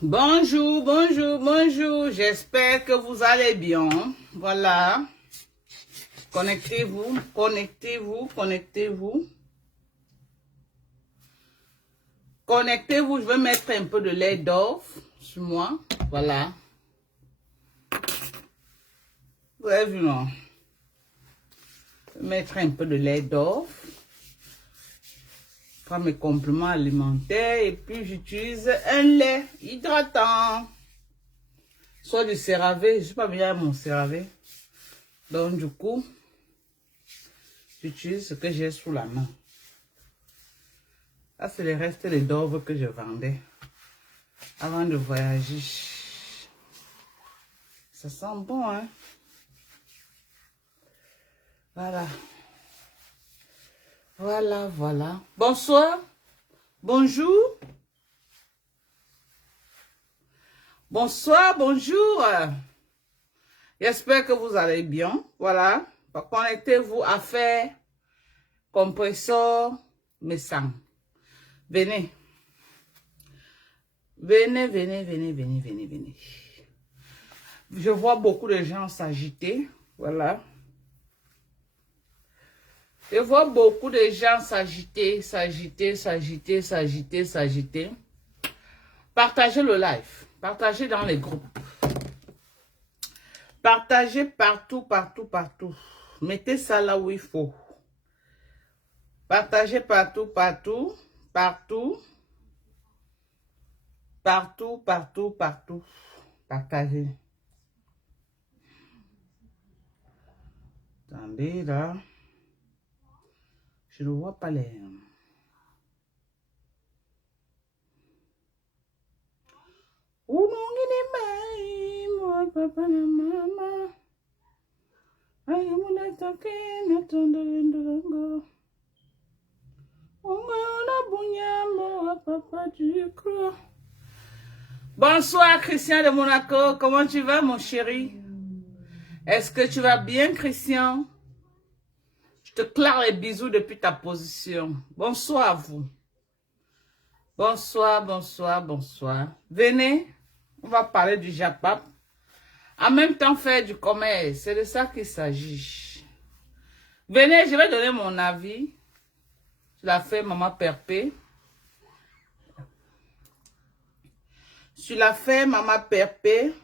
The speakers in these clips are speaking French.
Bonjour, bonjour, bonjour. J'espère que vous allez bien. Voilà. Connectez-vous, connectez-vous, connectez-vous. Connectez-vous. Je vais mettre un peu de lait d'œuf sur moi. Voilà. Vous avez vu, non? Je vais mettre un peu de lait d'œuf. Prends mes compléments alimentaires et puis j'utilise un lait hydratant. Soit du CeraVe, je ne suis pas bien à mon CeraVe. Donc du coup, j'utilise ce que j'ai sous la main. Là, c'est les restes des Dove que je vendais avant de voyager. Ça sent bon, hein? Voilà. Voilà, voilà. Bonsoir. Bonjour. Bonsoir, bonjour. J'espère que vous allez bien. Voilà. Connectez-vous à faire compresseur Messan. Venez. Venez, venez, venez, venez, venez, venez. Je vois beaucoup de gens s'agiter. Voilà. Je vois beaucoup de gens s'agiter, s'agiter, s'agiter, s'agiter, s'agiter. Partagez le live. Partagez dans les groupes. Partagez partout, partout, partout. Mettez ça là où il faut. Partagez partout, partout, partout. Partout, partout, partout. Partagez. Attendez là. Je ne vois pas les... Bonsoir Christian de Monaco, comment tu vas mon chéri? Est-ce que tu vas bien Christian? Je te claque les bisous depuis ta position. Bonsoir à vous. Bonsoir, bonsoir, bonsoir. Venez, on va parler du Japap. En même temps faire du commerce, c'est de ça qu'il s'agit. Venez, je vais donner mon avis sur l'affaire Maman Perpé. Sur l'affaire Maman Perpé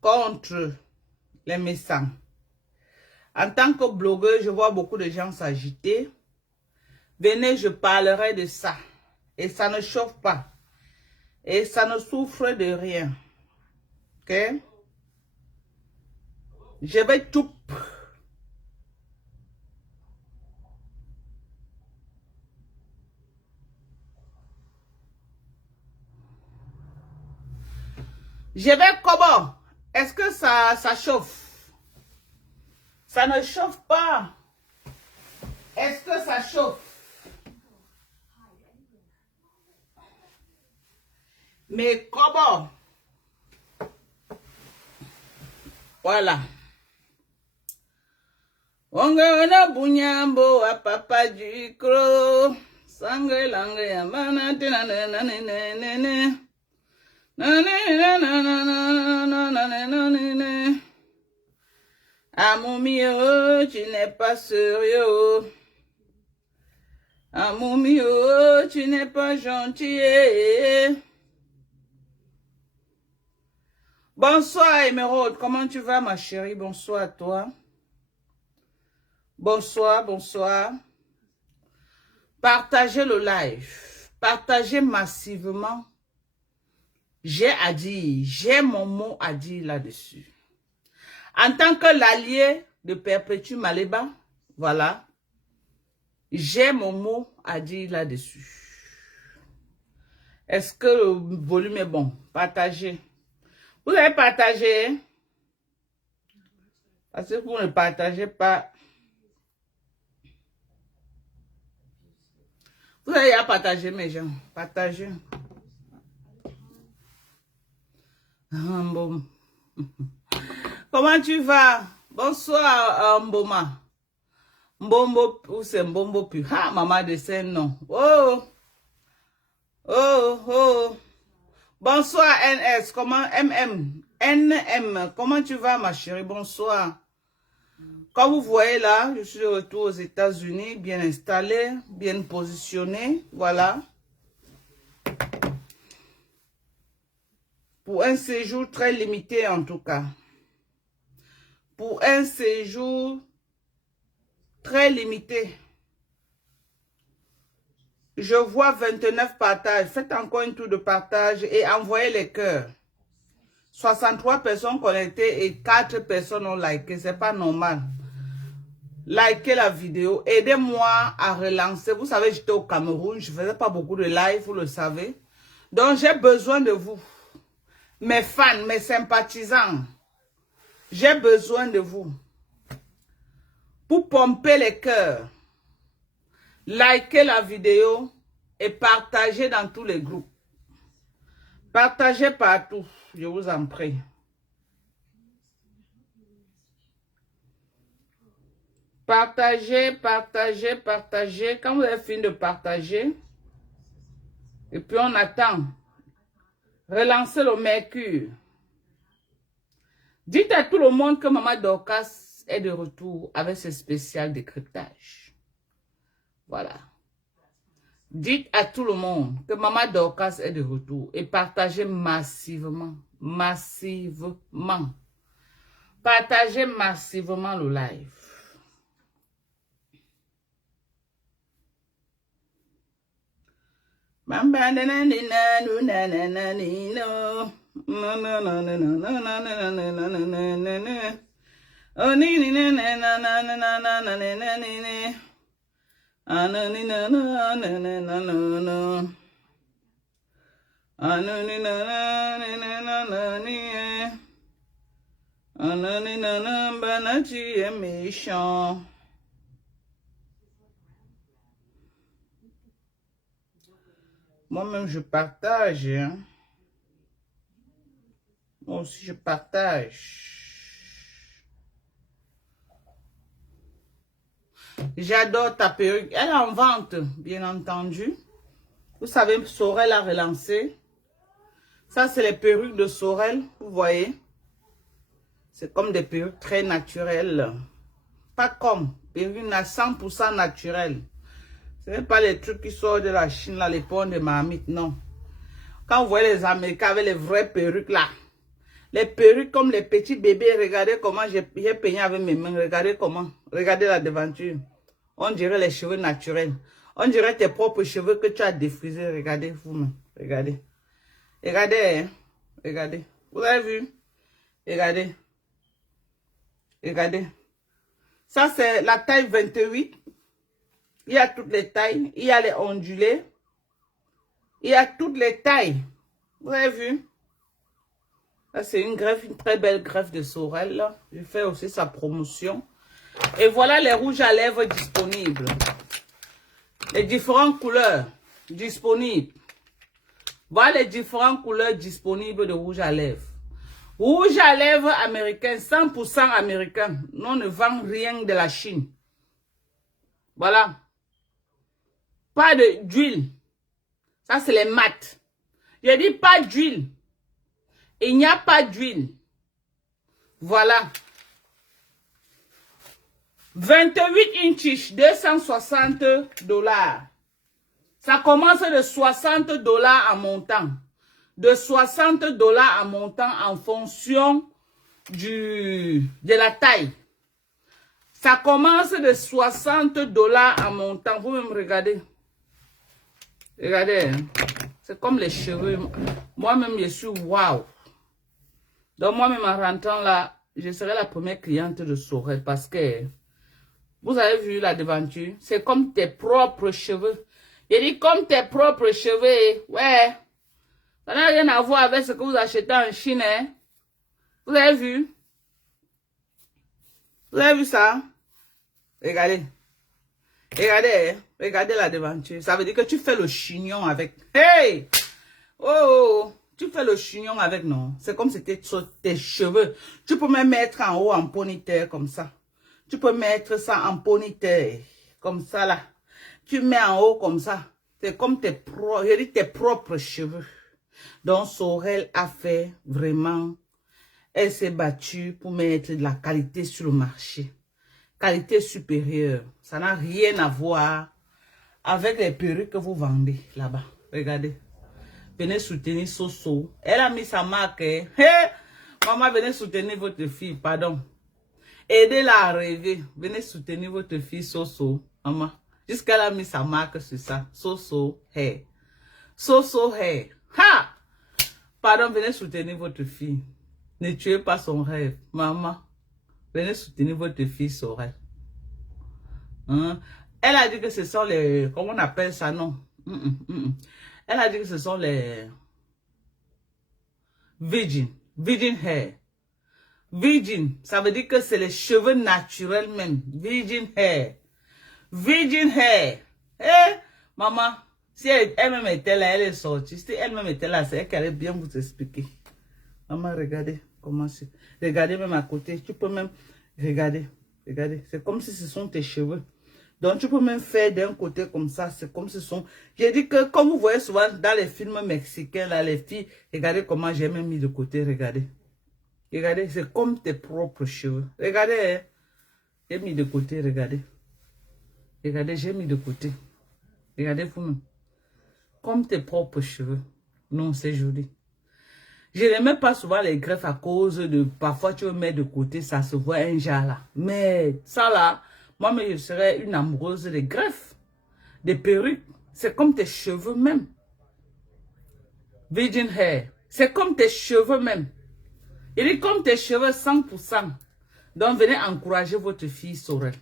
contre les médecins. En tant que blogueur, je vois beaucoup de gens s'agiter. Venez, je parlerai de ça. Et ça ne chauffe pas. Et ça ne souffre de rien. Ok? Je vais tout... Je vais comment? Est-ce que ça chauffe? Ça ne chauffe pas. Est-ce que ça chauffe? Mais comment? Voilà. Ongana bunyambo a papa du cro. Sangre langue yamana tina nene. Ah mon mio, tu n'es pas sérieux. Ah mon mio, Oh, tu n'es pas gentil. Bonsoir, Émeraude. Comment tu vas, ma chérie? Bonsoir à toi. Bonsoir, bonsoir. Partagez le live. Partagez massivement. J'ai à dire. J'ai mon mot à dire là-dessus. En tant que l'allié de Perpétue Maleba, voilà. J'ai mon mot à dire là-dessus. Est-ce que le volume est bon? Partagez. Vous avez partagé? Parce que vous ne partagez pas. Vous avez à partager, mes gens. Partagez. Bon. Comment tu vas? Bonsoir, Mboma. Mbombo, ou c'est Mbombo puis. Ah, maman de scène, non. Oh. Oh, oh. Bonsoir, NS. Comment, MM. NM. Comment tu vas, ma chérie? Bonsoir. Comme vous voyez là, je suis de retour aux États-Unis, bien installé, bien positionné. Voilà. Pour un séjour très limité en tout cas. Pour un séjour très limité. Je vois 29 partages. Faites encore un tour de partage et envoyez les cœurs. 63 personnes connectées et 4 personnes ont liké. C'est pas normal. Likez la vidéo. Aidez-moi à relancer. Vous savez, j'étais au Cameroun. Je ne faisais pas beaucoup de live, vous le savez. Donc, j'ai besoin de vous. Mes fans, mes sympathisants. J'ai besoin de vous. Pour pomper les cœurs. Likez la vidéo et partagez dans tous les groupes. Partagez partout, je vous en prie. Partagez, partagez, partagez. Quand vous avez fini de partager, et puis on attend. Relancez le mercure. Dites à tout le monde que Maman Dorcas est de retour avec ses spéciales décryptage. Voilà. Dites à tout le monde que Maman Dorcas est de retour et partagez massivement. Massivement. Partagez massivement le live. Méchant. Moi-même, je partage. Hein. Moi aussi, je partage. J'adore ta perruque. Elle est en vente, bien entendu. Vous savez, Sorel a relancé. Ça, c'est les perruques de Sorel, vous voyez. C'est comme des perruques très naturelles. Pas comme, perruques à 100% naturelles. Ce n'est pas les trucs qui sortent de la Chine, là, les ponts de marmite, non. Quand vous voyez les Américains avec les vraies perruques, là. Les perruques comme les petits bébés, regardez comment j'ai peigné avec mes mains. Regardez comment. Regardez la devanture. On dirait les cheveux naturels. On dirait tes propres cheveux que tu as défrisés. Regardez vous-même. Regardez. Regardez, hein. Regardez. Vous avez vu? Regardez. Regardez. Ça, c'est la taille 28. Il y a toutes les tailles. Il y a les ondulés. Il y a toutes les tailles. Vous avez vu? Là, c'est une greffe, une très belle greffe de Sorel. Je fais aussi sa promotion. Et voilà les rouges à lèvres disponibles. Les différentes couleurs disponibles. Voilà les différentes couleurs disponibles de rouge à lèvres. Rouge à lèvres américain, 100% américain. Nous, on ne vend rien de la Chine. Voilà. Pas d'huile. Ça, c'est les mat. Je dis pas d'huile. Il n'y a pas d'huile. Voilà. 28 inches, $260. Ça commence de 60 $ en montant. De 60 $ en montant en fonction de la taille. Ça commence de 60 $ en montant. Vous-même regardez. Regardez. Hein? C'est comme les cheveux. Moi-même, je suis waouh. Donc, moi-même, en rentrant là, je serai la première cliente de Sorel parce que vous avez vu la devanture. C'est comme tes propres cheveux. Il dit comme tes propres cheveux. Ouais. Ça n'a rien à voir avec ce que vous achetez en Chine. Hein? Vous avez vu? Vous avez vu ça? Regardez. Regardez. Regardez la devanture. Ça veut dire que tu fais le chignon avec. Hey! Oh! Tu fais le chignon avec, non? C'est comme si c'était tes cheveux. Tu peux même mettre en haut en ponytail comme ça. Tu peux mettre ça en ponytail. Comme ça, là. Tu mets en haut comme ça. C'est comme tes propres cheveux. Donc, Sorel a fait vraiment... Elle s'est battue pour mettre de la qualité sur le marché. Qualité supérieure. Ça n'a rien à voir avec les perruques que vous vendez là-bas. Regardez. Venez soutenir Soso. Elle a mis sa marque. Hey, maman, venez soutenir votre fille. Pardon. Aidez-la à rêver. Venez soutenir votre fille Soso. Maman. Jusqu'elle a mis sa marque sur ça. Soso. Hey. Soso. Hey. Ha! Pardon, venez soutenir votre fille. Ne tuez pas son rêve. Maman. Venez soutenir votre fille Sorel. Hein? Elle a dit que ce sont les... Comment on appelle ça, non? Elle a dit que ce sont les... Virgin hair. Virgin, ça veut dire que c'est les cheveux naturels même. Virgin hair. Virgin hair. Eh, maman, si elle-même était là, elle est sortie. Si elle-même était là, c'est elle qui allait bien vous expliquer. Maman, regardez comment c'est. Regardez même à côté. Tu peux même... Regardez. Regardez. C'est comme si ce sont tes cheveux. Donc, tu peux même faire d'un côté comme ça. C'est comme si ce sont... J'ai dit que, comme vous voyez souvent dans les films mexicains, là, les filles, regardez comment j'ai même mis de côté. Regardez. Regardez, c'est comme tes propres cheveux. Regardez. Hein. J'ai mis de côté, regardez. Regardez, j'ai mis de côté. Regardez vous-même. Comme tes propres cheveux. Non, c'est joli. Je n'aime pas souvent les greffes à cause de... Parfois, tu veux mettre de côté, ça se voit un genre là. Mais ça là, moi, je serais une amoureuse des greffes, des perruques. C'est comme tes cheveux même. Virgin hair. C'est comme tes cheveux même. Il est comme tes cheveux 100%. Donc, venez encourager votre fille Sorel.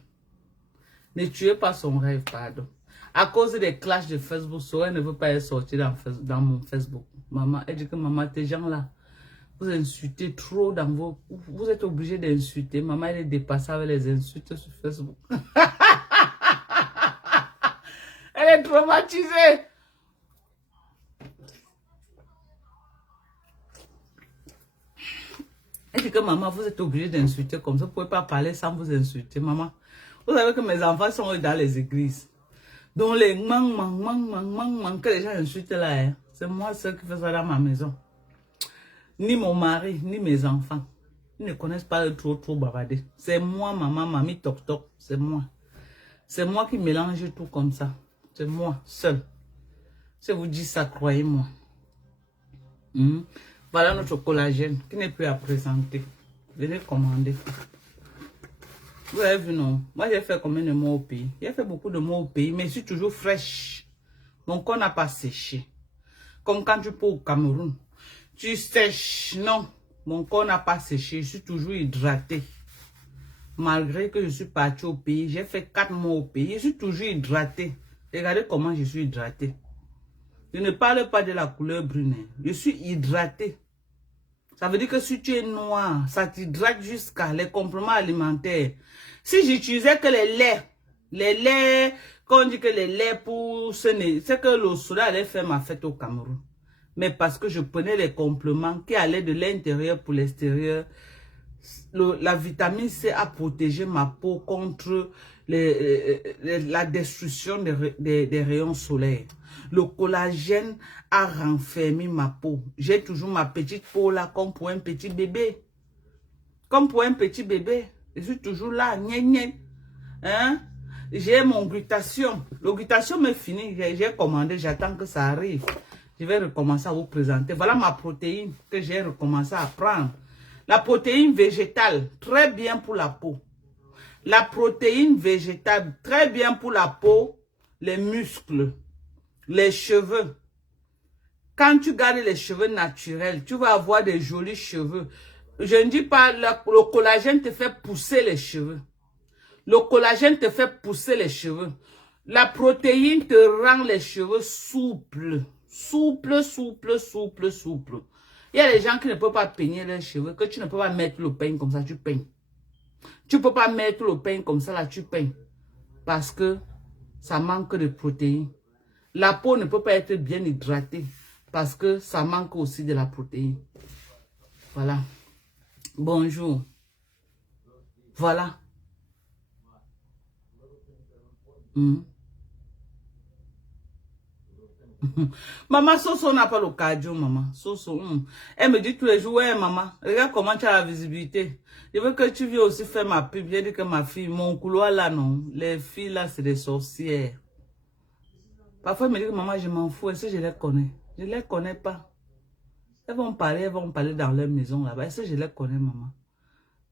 Ne tuez pas son rêve, pardon. À cause des clashs de Facebook, Sorel ne veut pas être sortie dans mon Facebook. Maman, elle dit que maman, tes gens là, vous insultez trop dans vos... Vous êtes obligé d'insulter. Maman, elle est dépassée avec les insultes sur Facebook. Elle est traumatisée. Elle dit que maman, vous êtes obligé d'insulter comme ça. Vous ne pouvez pas parler sans vous insulter, maman. Vous savez que mes enfants sont dans les églises. Donc les que les gens insultent là, hein, c'est moi seul qui fais ça dans ma maison. Ni mon mari, ni mes enfants. Ils ne connaissent pas le trop bavarder. C'est moi, maman, mamie, toc toc. C'est moi. C'est moi qui mélange tout comme ça. C'est moi, seul. Si vous dites ça, croyez-moi. Voilà notre collagène qui n'est plus à présenter. Venez commander. Vous avez vu, non? Moi, j'ai fait combien de mois au pays? J'ai fait beaucoup de mois au pays, mais je suis toujours fraîche. Mon corps n'a pas séché. Comme quand tu pars au Cameroun. Tu sèches. Non, mon corps n'a pas séché. Je suis toujours hydratée. Malgré que je suis partie au pays, j'ai fait 4 mois au pays. Je suis toujours hydratée. Regardez comment je suis hydratée. Je ne parle pas de la couleur brune. Je suis hydratée. Ça veut dire que si tu es noir, ça t'hydrate jusqu'à les compléments alimentaires. Si j'utilisais que les laits, quand on dit que les laits pour ce n'est, c'est que le soda allait faire ma fête au Cameroun. Mais parce que je prenais les compléments qui allaient de l'intérieur pour l'extérieur, la vitamine C a protégé ma peau contre la destruction des rayons solaires. Le collagène a renfermé ma peau. J'ai toujours ma petite peau là comme pour un petit bébé. Comme pour un petit bébé. Je suis toujours là. Hein? J'ai mon glutation. Le glutation m'est fini. J'ai commandé, j'attends que ça arrive. Je vais recommencer à vous présenter. Voilà ma protéine que j'ai recommencé à prendre. La protéine végétale, très bien pour la peau. La protéine végétale, très bien pour la peau, les muscles, les cheveux. Quand tu gardes les cheveux naturels, tu vas avoir des jolis cheveux. Je ne dis pas, le collagène te fait pousser les cheveux. Le collagène te fait pousser les cheveux. La protéine te rend les cheveux souples. Souple, souple, souple, souple. Il y a des gens qui ne peuvent pas peigner leurs cheveux, que tu ne peux pas mettre le peigne comme ça, tu peignes. Tu ne peux pas mettre le peigne comme ça, là, tu peignes. Parce que ça manque de protéines. La peau ne peut pas être bien hydratée parce que ça manque aussi de la protéine. Voilà. Bonjour. Voilà. Maman, Soso n'a pas le cardio, maman. Soso, Elle me dit tous les jours, ouais, maman, regarde comment tu as la visibilité. Je veux que tu viennes aussi faire ma pub. J'ai dit que ma fille, mon couloir là, non. Les filles là, c'est des sorcières. Parfois, elle me dit que maman, je m'en fous. Est-ce que je les connais? Je ne les connais pas. Elles vont parler dans leur maison là-bas. Est-ce que je les connais, maman?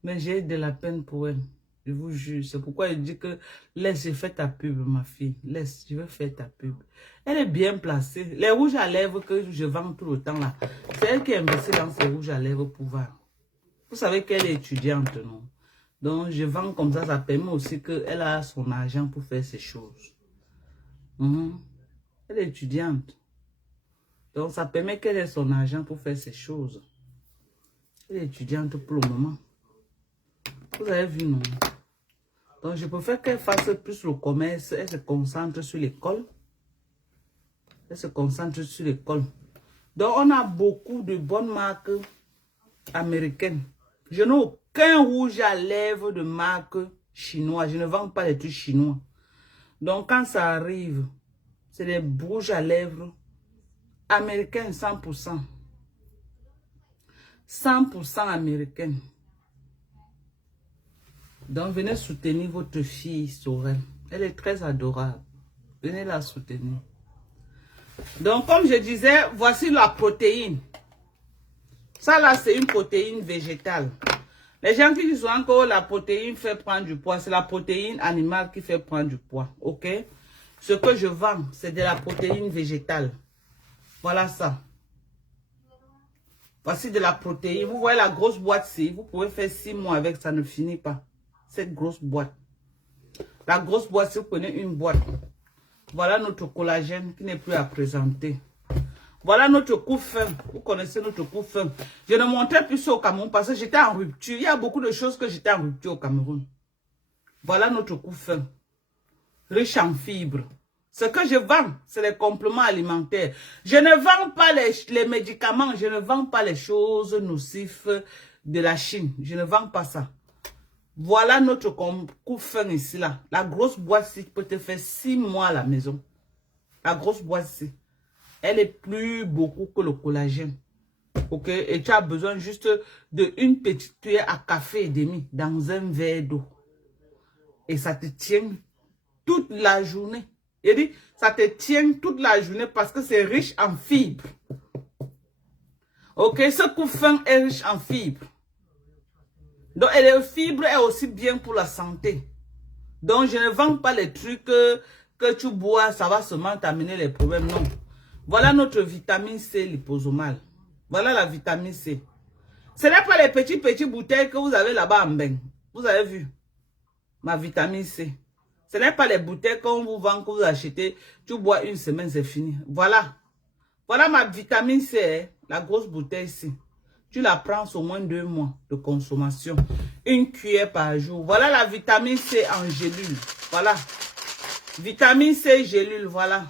Mais j'ai de la peine pour elles. Je vous jure. C'est pourquoi je dis que laisse, je fais ta pub, ma fille. Laisse, je vais faire ta pub. Elle est bien placée. Les rouges à lèvres que je vends tout le temps là, c'est elle qui a investi dans ces rouges à lèvres pour vendre. Vous savez qu'elle est étudiante, non? Donc, je vends comme ça. Ça permet aussi qu'elle a son argent pour faire ces choses. Elle est étudiante. Donc, ça permet qu'elle ait son argent pour faire ces choses. Elle est étudiante pour le moment. Vous avez vu, non? Donc, je préfère qu'elle fasse plus le commerce. Elle se concentre sur l'école. Elle se concentre sur l'école. Donc, on a beaucoup de bonnes marques américaines. Je n'ai aucun rouge à lèvres de marque chinoise. Je ne vends pas les trucs chinois. Donc, quand ça arrive, c'est des rouges à lèvres américains 100%. 100% américains. Donc, venez soutenir votre fille, Sorel. Elle est très adorable. Venez la soutenir. Donc, comme je disais, voici la protéine. Ça, là, c'est une protéine végétale. Les gens qui disent encore la protéine fait prendre du poids, c'est la protéine animale qui fait prendre du poids. OK? Ce que je vends, c'est de la protéine végétale. Voilà ça. Voici de la protéine. Vous voyez la grosse boîte-ci. Vous pouvez faire 6 mois avec, ça ne finit pas. Cette grosse boîte. La grosse boîte, si vous prenez une boîte. Voilà notre collagène qui n'est plus à présenter. Voilà notre coup fin. Vous connaissez notre coup fin. Je ne montrais plus ça au Cameroun parce que j'étais en rupture. Il y a beaucoup de choses que j'étais en rupture au Cameroun. Voilà notre coup fin. Riche en fibres. Ce que je vends, c'est les compléments alimentaires. Je ne vends pas les médicaments. Je ne vends pas les choses nocives de la Chine. Je ne vends pas ça. Voilà notre coup fin ici, là. La grosse boîte-ci peut te faire 6 mois à la maison. La grosse boîte-ci. Elle est plus beaucoup que le collagène. Ok? Et tu as besoin juste de une petite cuillère à café et demi dans un verre d'eau. Et ça te tient toute la journée. Il dit, ça te tient toute la journée parce que c'est riche en fibres. Ok? Ce coup fin est riche en fibres. Donc, et les fibres est aussi bien pour la santé. Donc, je ne vends pas les trucs que tu bois, ça va seulement t'amener les problèmes. Non. Voilà notre vitamine C liposomale. Voilà la vitamine C. Ce n'est pas les petites bouteilles que vous avez là-bas en bain. Vous avez vu? Ma vitamine C. Ce n'est pas les bouteilles qu'on vous vend, que vous achetez. Tu bois une semaine, c'est fini. Voilà. Voilà ma vitamine C. La grosse bouteille ici. Tu la prends au moins 2 mois de consommation. Une cuillère par jour. Voilà la vitamine C en gélule. Voilà. Vitamine C gélule, voilà.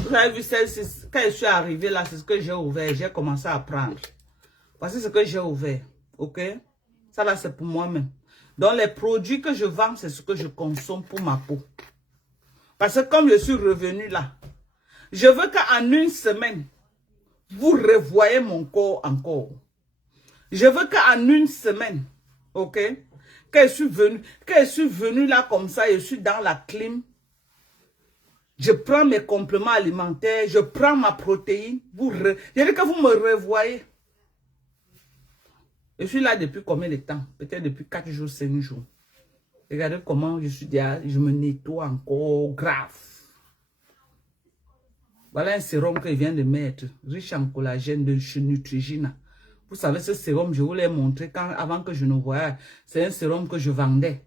Vous avez vu celle-ci. Quand je suis arrivée là, c'est ce que j'ai ouvert. J'ai commencé à prendre. Voici ce que j'ai ouvert. Ok? Ça là, c'est pour moi-même. Donc, les produits que je vends, c'est ce que je consomme pour ma peau. Parce que comme je suis revenu là, je veux qu'en une semaine, vous revoyez mon corps encore. Je veux qu'en une semaine, ok, que je suis venu là comme ça, je suis dans la clim. Je prends mes compléments alimentaires, je prends ma protéine. Je dis que vous me revoyez. Je suis là depuis combien de temps? Peut-être depuis 4 jours, 5 jours. Regardez comment je suis déjà, je me nettoie encore grave. Voilà un sérum que je viens de mettre, riche en collagène de chez Neutrogena. Vous savez, ce sérum, je vous l'ai montré avant que je ne voyais. C'est un sérum que je vendais.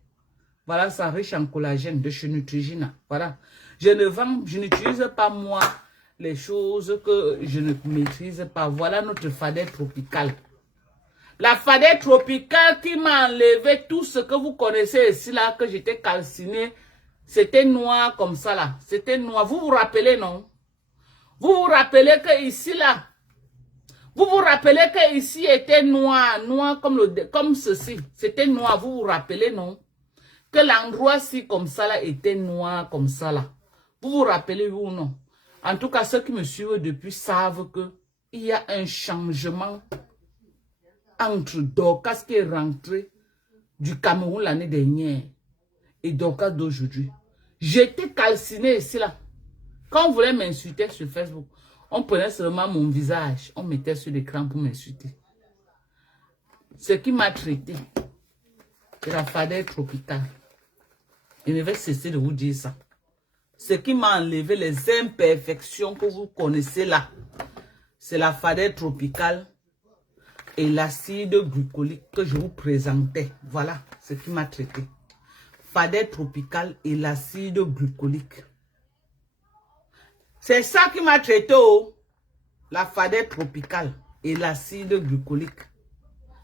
Voilà ça, riche en collagène de chez Neutrogena. Voilà. Je n'utilise pas moi les choses que je ne maîtrise pas. Voilà notre fadet tropical. La fadet tropicale qui m'a enlevé tout ce que vous connaissez ici là, que j'étais calciné. C'était noir comme ça là. C'était noir. Vous vous rappelez, non? Vous vous rappelez que ici là, vous vous rappelez que ici était noir, noir comme ceci. C'était noir, vous vous rappelez, non? Que l'endroit-ci comme ça là était noir comme ça là. Vous vous rappelez ou non? En tout cas, ceux qui me suivent depuis savent que il y a un changement entre Dorcas qui est rentré du Cameroun l'année dernière et Dorcas d'aujourd'hui. J'étais calciné ici là. Quand on voulait m'insulter sur Facebook, on prenait seulement mon visage, on mettait sur l'écran pour m'insulter. Ce qui m'a traité, c'est la fadet tropicale. Je ne vais cesser de vous dire ça. Ce qui m'a enlevé les imperfections que vous connaissez là, c'est la fadet tropicale et l'acide glycolique que je vous présentais. Voilà ce qui m'a traité. Fadet tropicale et l'acide glycolique. C'est ça qui m'a traité, oh, la fadet tropicale et l'acide glycolique.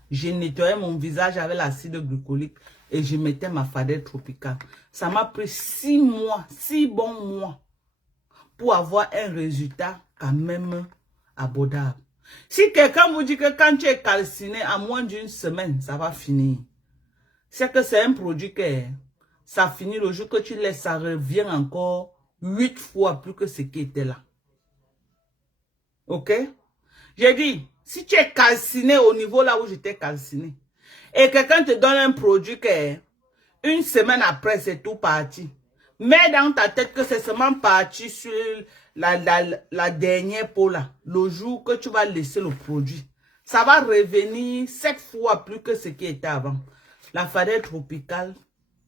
Je nettoyais mon visage avec l'acide glycolique et je mettais ma fadet tropicale. Ça m'a pris 6 mois, 6 bons mois pour avoir un résultat quand même abordable. Si quelqu'un vous dit que quand tu es calciné, à moins d'une semaine, ça va finir. C'est que c'est un produit que ça finit le jour que tu laisses, ça revient encore 8 fois plus que ce qui était là. Ok? J'ai dit, si tu es calciné au niveau là où j'étais calciné, et quelqu'un te donne un produit que une semaine après, c'est tout parti. Mets dans ta tête que c'est seulement parti sur la dernière peau là, le jour que tu vas laisser le produit. Ça va revenir 7 fois plus que ce qui était avant. La fadet tropicale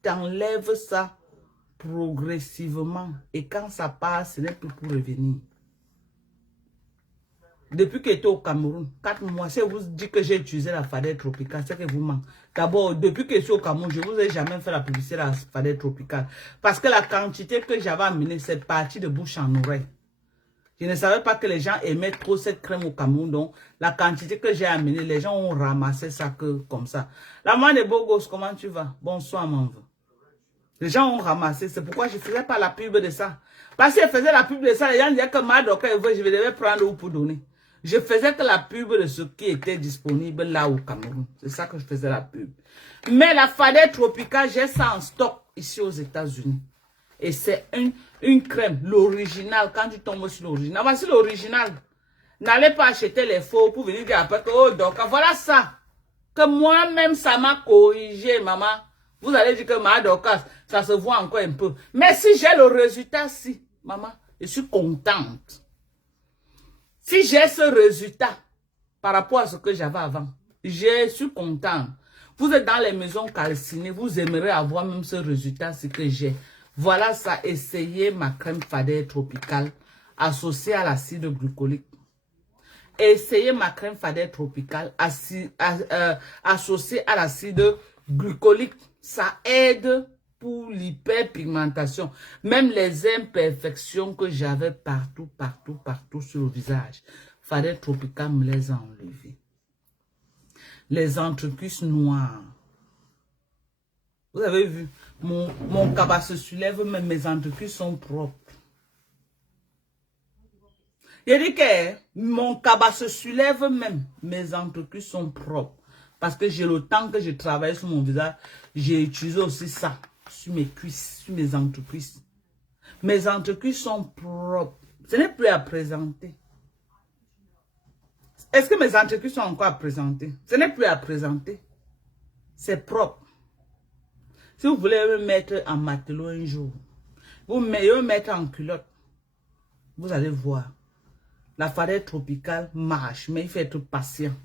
t'enlève ça progressivement. Et quand ça passe, ce n'est plus pour revenir. Depuis que j'étais au Cameroun, 4 mois, si vous dites que j'ai utilisé la fadet tropicale, c'est que vous manque. D'abord, depuis que je suis au Cameroun, je ne vous ai jamais fait la publicité de la fadet tropicale. Parce que la quantité que j'avais amenée, c'est parti de bouche en oreille. Je ne savais pas que les gens aimaient trop cette crème au Cameroun. Donc, la quantité que j'ai amenée, les gens ont ramassé ça que comme ça. La main des beaux gosses, comment tu vas? Bonsoir, mon vieux. Les gens ont ramassé. C'est pourquoi je ne faisais pas la pub de ça. Parce que je faisais la pub de ça, les gens disaient que Madoka, je devais prendre où pour donner. Je faisais que la pub de ce qui était disponible là au Cameroun. C'est ça que je faisais la pub. Mais la fadet tropicale, j'ai ça en stock ici aux États-Unis. Et c'est une crème, l'original. Quand tu tombes sur l'original, voici l'original. N'allez pas acheter les faux pour venir dire après que, oh, donc, voilà ça. Que moi-même, ça m'a corrigé, maman. Vous allez dire que ma Dorcas, ça se voit encore un peu. Mais si j'ai le résultat, si, maman, je suis contente. Si j'ai ce résultat par rapport à ce que j'avais avant, je suis content. Vous êtes dans les maisons calcinées, vous aimeriez avoir même ce résultat, ce que j'ai. Voilà ça, essayez ma crème fadet tropicale associée à l'acide glycolique. Essayez ma crème fadet tropicale associée à l'acide glycolique. Ça aide pour l'hyperpigmentation. Même les imperfections que j'avais partout sur le visage. Fadet tropicale me les a enlevées. Les entrecuisses noires. Vous avez vu, mon cabas se soulève, mais mes entrecuisses sont propres. Il dit que mon cabas se soulève même, mes entrecuisses sont propres. Parce que j'ai le temps que je travaille sur mon visage, j'ai utilisé aussi ça sur mes cuisses, sur mes entrecuisses. Mes entrecuisses sont propres. Ce n'est plus à présenter. Est-ce que mes entrecuisses sont encore à présenter? Ce n'est plus à présenter. C'est propre. Si vous voulez me mettre en matelot un jour, vous me mettre en culotte, vous allez voir. La farine tropicale marche, mais il faut être patient.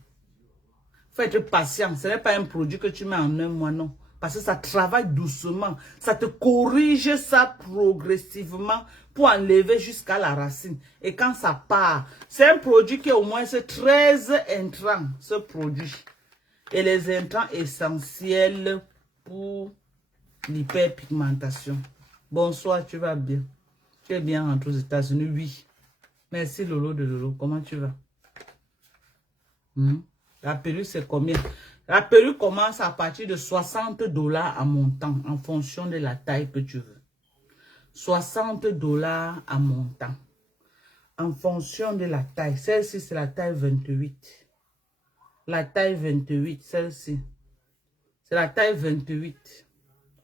Il faut être patient. Ce n'est pas un produit que tu mets en un mois, non. Parce que ça travaille doucement. Ça te corrige ça progressivement pour enlever jusqu'à la racine. Et quand ça part, c'est un produit qui a au moins 13 intrants, ce produit. Et les intrants essentiels pour l'hyperpigmentation. Bonsoir, tu vas bien? Tu es bien rentré aux États-Unis? Oui. Merci Lolo de Lolo. Comment tu vas? La perruque, c'est combien? La perruque commence à partir de 60 $ à montant en fonction de la taille que tu veux. 60 $ à montant en fonction de la taille. Celle-ci, c'est la taille 28. La taille 28, celle-ci. C'est la taille 28.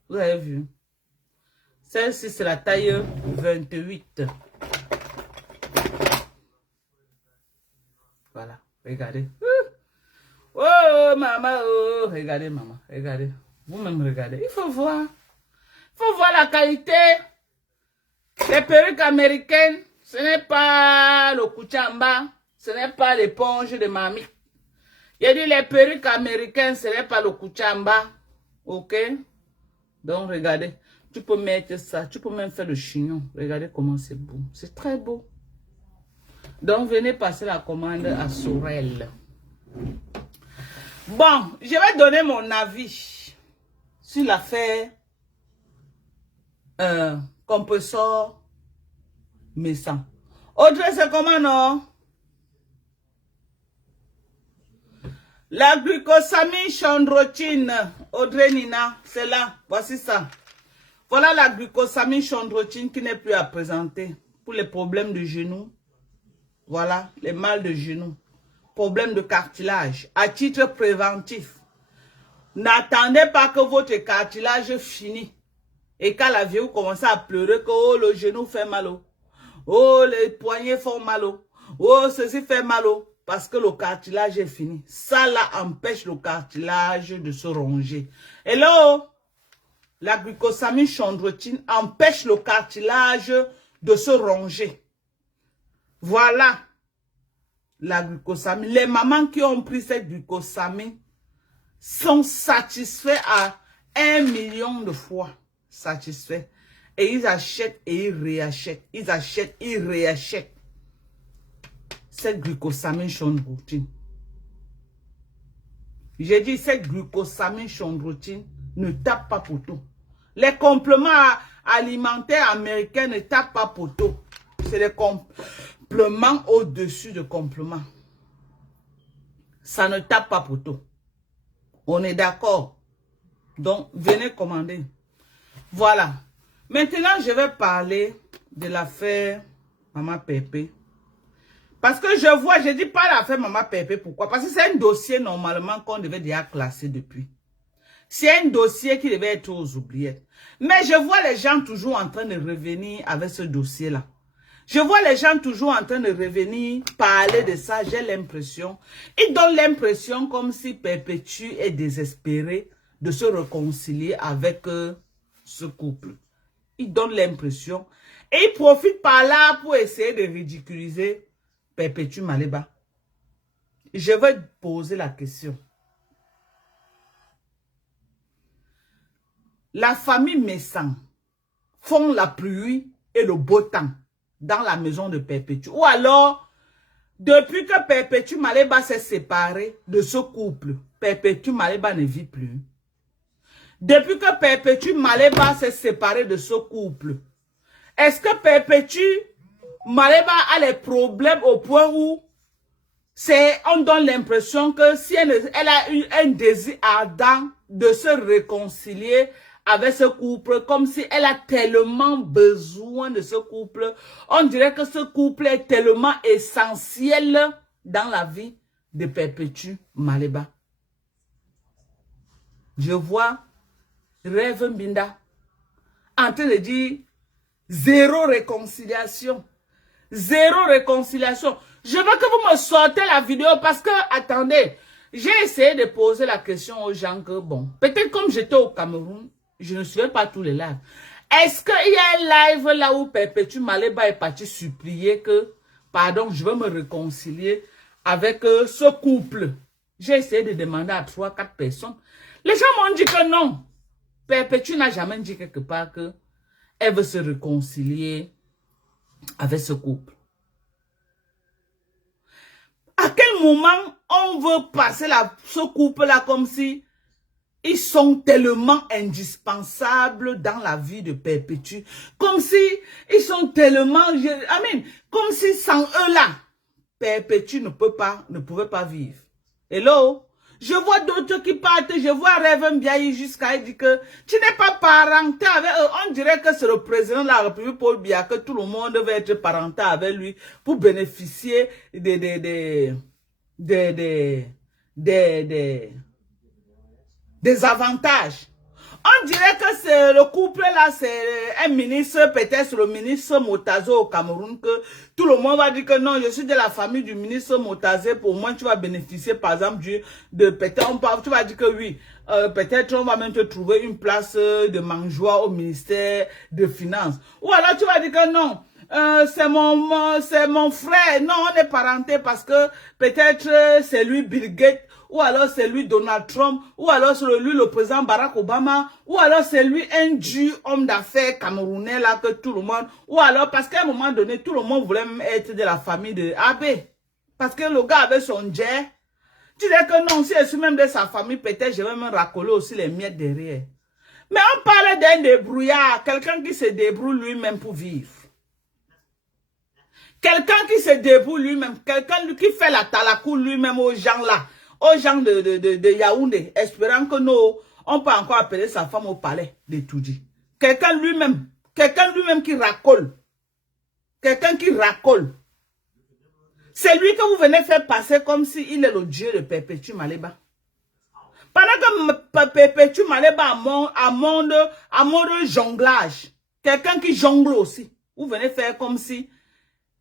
Vous avez vu? Celle-ci, c'est la taille 28. Voilà, regardez. Oh, maman, oh, regardez, maman, regardez. Vous-même, regardez. Il faut voir. Il faut voir la qualité. Les perruques américaines, ce n'est pas le kuchamba, ce n'est pas l'éponge de mamie. Il a dit les perruques américaines, ce n'est pas le kuchamba. Ok? Donc, regardez. Tu peux mettre ça. Tu peux même faire le chignon. Regardez comment c'est beau. C'est très beau. Donc, venez passer la commande à Sorel. Bon, je vais donner mon avis sur l'affaire compresseur Messan. Audrey, c'est comment, non? La glucosamine chondrochine. Audrey Nina, c'est là. Voici ça. Voilà la glucosamine chondrochine qui n'est plus à présenter pour les problèmes de genoux. Voilà, les mal de genoux. Problème de cartilage. À titre préventif. N'attendez pas que votre cartilage finisse. Et quand la vieille commence à pleurer que oh, le genou fait mal. Oh, les poignets font mal. Oh, ceci fait mal. Parce que le cartilage est fini. Ça là empêche le cartilage de se ronger. Hello? La glucosamine chondrochine empêche le cartilage de se ronger. Voilà. La glucosamine. Les mamans qui ont pris cette glucosamine sont satisfaits à 1 million de fois. Satisfaits. Et ils achètent et ils réachètent. Ils achètent, ils réachètent. Cette glucosamine chondrochine. J'ai dit, cette glucosamine chondrochine ne tape pas pour tout. Les compléments alimentaires américains ne tapent pas pour tout. C'est des compléments au-dessus de compléments. Ça ne tape pas pour tout. On est d'accord. Donc, venez commander. Voilà. Maintenant, je vais parler de l'affaire Maman Pépé. Parce que je vois, je dis pas l'affaire Maman Pépé. Pourquoi? Parce que c'est un dossier normalement qu'on devait déjà classer depuis. C'est un dossier qui devait être aux oubliettes. Mais je vois les gens toujours en train de revenir avec ce dossier-là. Je vois les gens toujours en train de revenir parler de ça. J'ai l'impression. Ils donnent l'impression comme si Perpétue est désespéré de se réconcilier avec ce couple. Ils donnent l'impression. Et ils profitent par là pour essayer de ridiculiser Perpétue Maleba. Je vais poser la question. La famille Messan font la pluie et le beau temps dans la maison de Perpétue. Ou alors, depuis que Perpétue Maleba s'est séparé de ce couple, Perpétue Maleba ne vit plus. Depuis que Perpétue Maleba s'est séparé de ce couple, est-ce que Perpétue Maleba a les problèmes au point où on donne l'impression que si elle a eu un désir ardent de se réconcilier avec ce couple, comme si elle a tellement besoin de ce couple, on dirait que ce couple est tellement essentiel dans la vie de Perpétue Maleba. Je vois Rêve Mbinda en train de dire zéro réconciliation. Zéro réconciliation. Je veux que vous me sortez la vidéo parce que, attendez, j'ai essayé de poser la question aux gens que, bon, peut-être comme j'étais au Cameroun, Je ne suivais pas tous les lives. Est-ce qu'il y a un live là où Perpétue Maleba est parti supplier que, pardon, je veux me réconcilier avec ce couple? J'ai essayé de demander à 3-4 personnes. Les gens m'ont dit que non. Perpétue n'a jamais dit quelque part que elle veut se réconcilier avec ce couple. À quel moment on veut passer ce couple-là comme si ils sont tellement indispensables dans la vie de Perpétue, comme si ils sont tellement, comme si sans eux-là, Perpétue ne pouvait pas vivre. Hello? Je vois d'autres qui partent, je vois Reverend Biaï jusqu'à dire que tu n'es pas parenté avec eux. On dirait que c'est le président de la République Paul Biya, que tout le monde veut être parenté avec lui pour bénéficier des avantages. On dirait que c'est le couple là, c'est un ministre, peut-être le ministre Motazo au Cameroun, que tout le monde va dire que non, je suis de la famille du ministre Motazé, pour moi tu vas bénéficier par exemple de peut-être, tu vas dire que oui, peut-être on va même te trouver une place de mangeoire au ministère des Finances. Ou alors tu vas dire que non, c'est mon frère, non, on est parenté parce que peut-être c'est lui Bill Gates, ou alors c'est lui Donald Trump, ou alors c'est lui le président Barack Obama, ou alors c'est lui un dieu homme d'affaires camerounais là que tout le monde, ou alors parce qu'à un moment donné tout le monde voulait même être de la famille de AB, parce que le gars avait son jet. Tu dis que non, si je suis même de sa famille, peut-être je vais me racoler aussi les miettes derrière. Mais on parle d'un débrouillard, quelqu'un qui se débrouille lui-même pour vivre. Quelqu'un qui se débrouille lui-même, quelqu'un qui fait la talakou lui-même aux gens là, aux gens de Yaoundé, espérant que nous, on peut encore appeler sa femme au palais de Toudi. Quelqu'un lui-même qui racole. Quelqu'un qui racole. C'est lui que vous venez faire passer comme s'il est le dieu de Perpétue Maleba. Pendant que Perpétue Maleba a mode jonglage. Quelqu'un qui jongle aussi. Vous venez faire comme si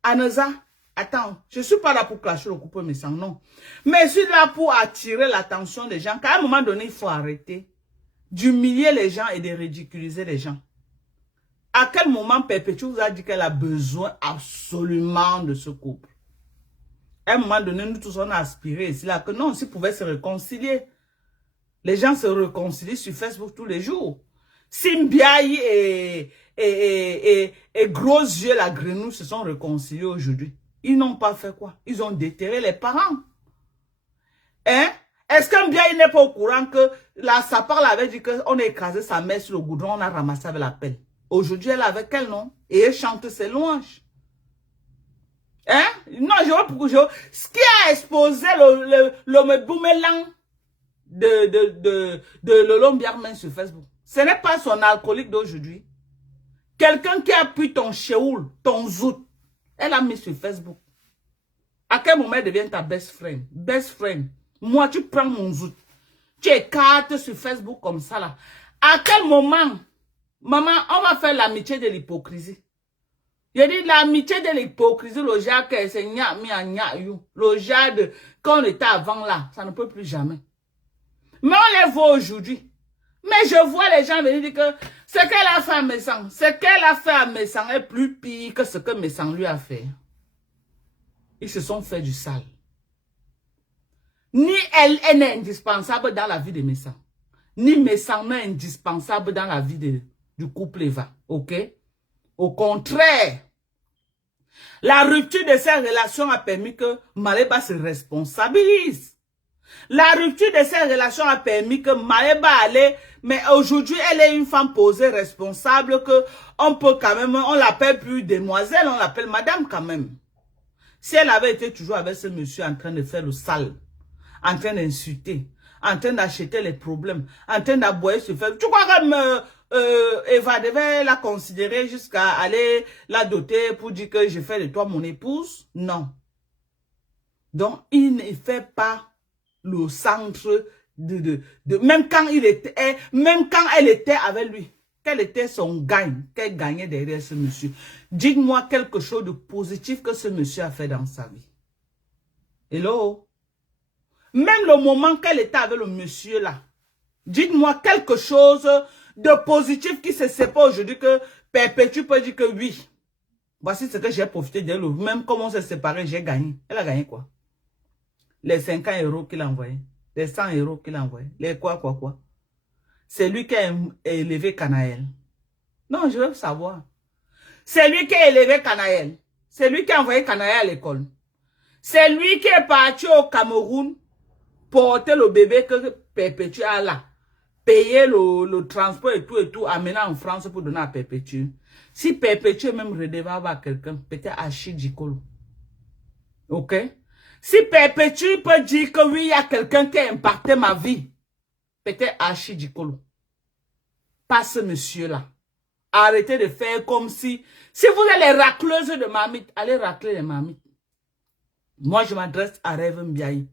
Anoza, attends, je ne suis pas là pour clasher le couple mais sans non. Mais je suis là pour attirer l'attention des gens. Qu'à un moment donné, il faut arrêter d'humilier les gens et de ridiculiser les gens. À quel moment Perpétue vous a dit qu'elle a besoin absolument de ce couple? À un moment donné, nous tous on a aspiré ici là que non, s'ils pouvaient se réconcilier. Les gens se réconcilient sur Facebook tous les jours. Simbiaï et Gros Yeux, la grenouille, se sont réconciliés aujourd'hui. Ils n'ont pas fait quoi? Ils ont déterré les parents. Hein? Est-ce qu'un Biaï n'est pas au courant que sa part avait dit qu'on a écrasé sa mère sur le goudron, on a ramassé avec la pelle. Aujourd'hui, elle est avec elle, non? Et elle chante ses louanges. Hein? Non, je vois pourquoi ce qui a exposé le boomerang de Lolo Biarmen sur Facebook. Ce n'est pas son alcoolique d'aujourd'hui. Quelqu'un qui a pris ton chéoul, ton zout, elle a mis sur Facebook. À quel moment elle devient ta best friend? Best friend. Moi, tu prends mon zout. Tu écartes sur Facebook comme ça là. À quel moment, maman, on va faire l'amitié de l'hypocrisie? Je dis l'amitié de l'hypocrisie, le genre que c'est le genre de quand on était avant là, ça ne peut plus jamais. Mais on les voit aujourd'hui. Mais je vois les gens venir dire que ce qu'elle a fait à Messan, ce qu'elle a fait à Messan est plus pire que ce que Messan lui a fait. Ils se sont fait du sale. Ni elle n'est indispensable dans la vie de Messan. Ni Messan n'est indispensable dans la vie du couple Eva. Ok? Au contraire, la rupture de ces relations a permis que Maleba se responsabilise. La rupture de ces relations a permis que Maleba allait, mais aujourd'hui elle est une femme posée, responsable, que on peut quand même, on l'appelle plus demoiselle, on l'appelle madame quand même. Si elle avait été toujours avec ce monsieur en train de faire le sale, en train d'insulter, en train d'acheter les problèmes, en train d'aboyer se faire, tu crois que Eva devait la considérer jusqu'à aller la doter pour dire que je fais de toi mon épouse? Non. Donc, il ne fait pas le centre même quand elle était avec lui, quel était son gain, qu'elle gagnait derrière ce monsieur. Dites-moi quelque chose de positif que ce monsieur a fait dans sa vie. Hello? Même le moment qu'elle était avec le monsieur là, dites-moi quelque chose de positif qui se séparent aujourd'hui que Perpétue peut dire que oui. Voici ce que j'ai profité d'elle. Même comme on s'est séparés, j'ai gagné. Elle a gagné quoi? Les 50 € qu'il a envoyés. Les 100 € qu'il a envoyés. Les quoi. C'est lui qui a élevé Canaël. Non, je veux savoir. C'est lui qui a élevé Canaël. C'est lui qui a envoyé Canaël à l'école. C'est lui qui est parti au Cameroun porter le bébé que Perpétue a là. Payer le transport et tout, amener en France pour donner à Perpétue. Si Perpétue est même redevable à quelqu'un, peut-être Achille Dikolo. Ok? Si Perpétue peut dire que oui, il y a quelqu'un qui a impacté ma vie, peut-être Achille Dikolo. Pas ce monsieur-là. Arrêtez de faire comme si vous êtes les racleuses de marmite, allez racler les marmites. Moi, je m'adresse à Rêve Mbiaye.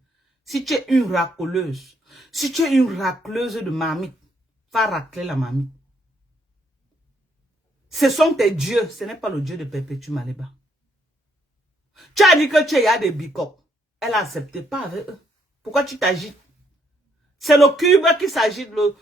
Si tu es une racleuse, si tu es une racleuse de marmite, va racler la marmite. Ce sont tes dieux, ce n'est pas le Dieu de Perpétue Maleba. Tu as dit que tu as des bicoques. Elle a accepté, pas avec eux. Pourquoi tu t'agites? C'est le cube qui s'agite, le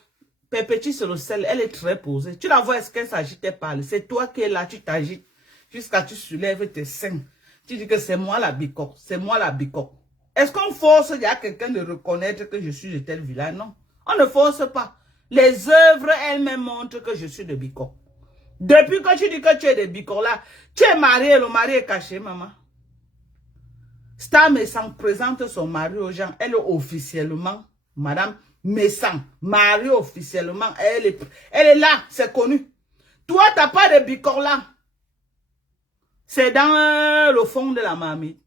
Perpétue c'est le sel, elle est très posée. Tu la vois, est-ce qu'elle s'agitait par là? C'est toi qui es là, tu t'agites jusqu'à tu soulèves tes seins. Tu dis que c'est moi la bicoque, c'est moi la bicoque. Est-ce qu'on force il y a quelqu'un de reconnaître que je suis de tel village? Non, on ne force pas. Les œuvres elles-mêmes montrent que je suis de bicoque. Depuis que tu dis que tu es de bicoque là, tu es marié, le mari est caché, maman. Star Messang présente son mari aux gens, elle est officiellement, madame Messang, mariée officiellement, elle est là, c'est connu. Toi, tu n'as pas de bicoque là. C'est dans le fond de la marmite.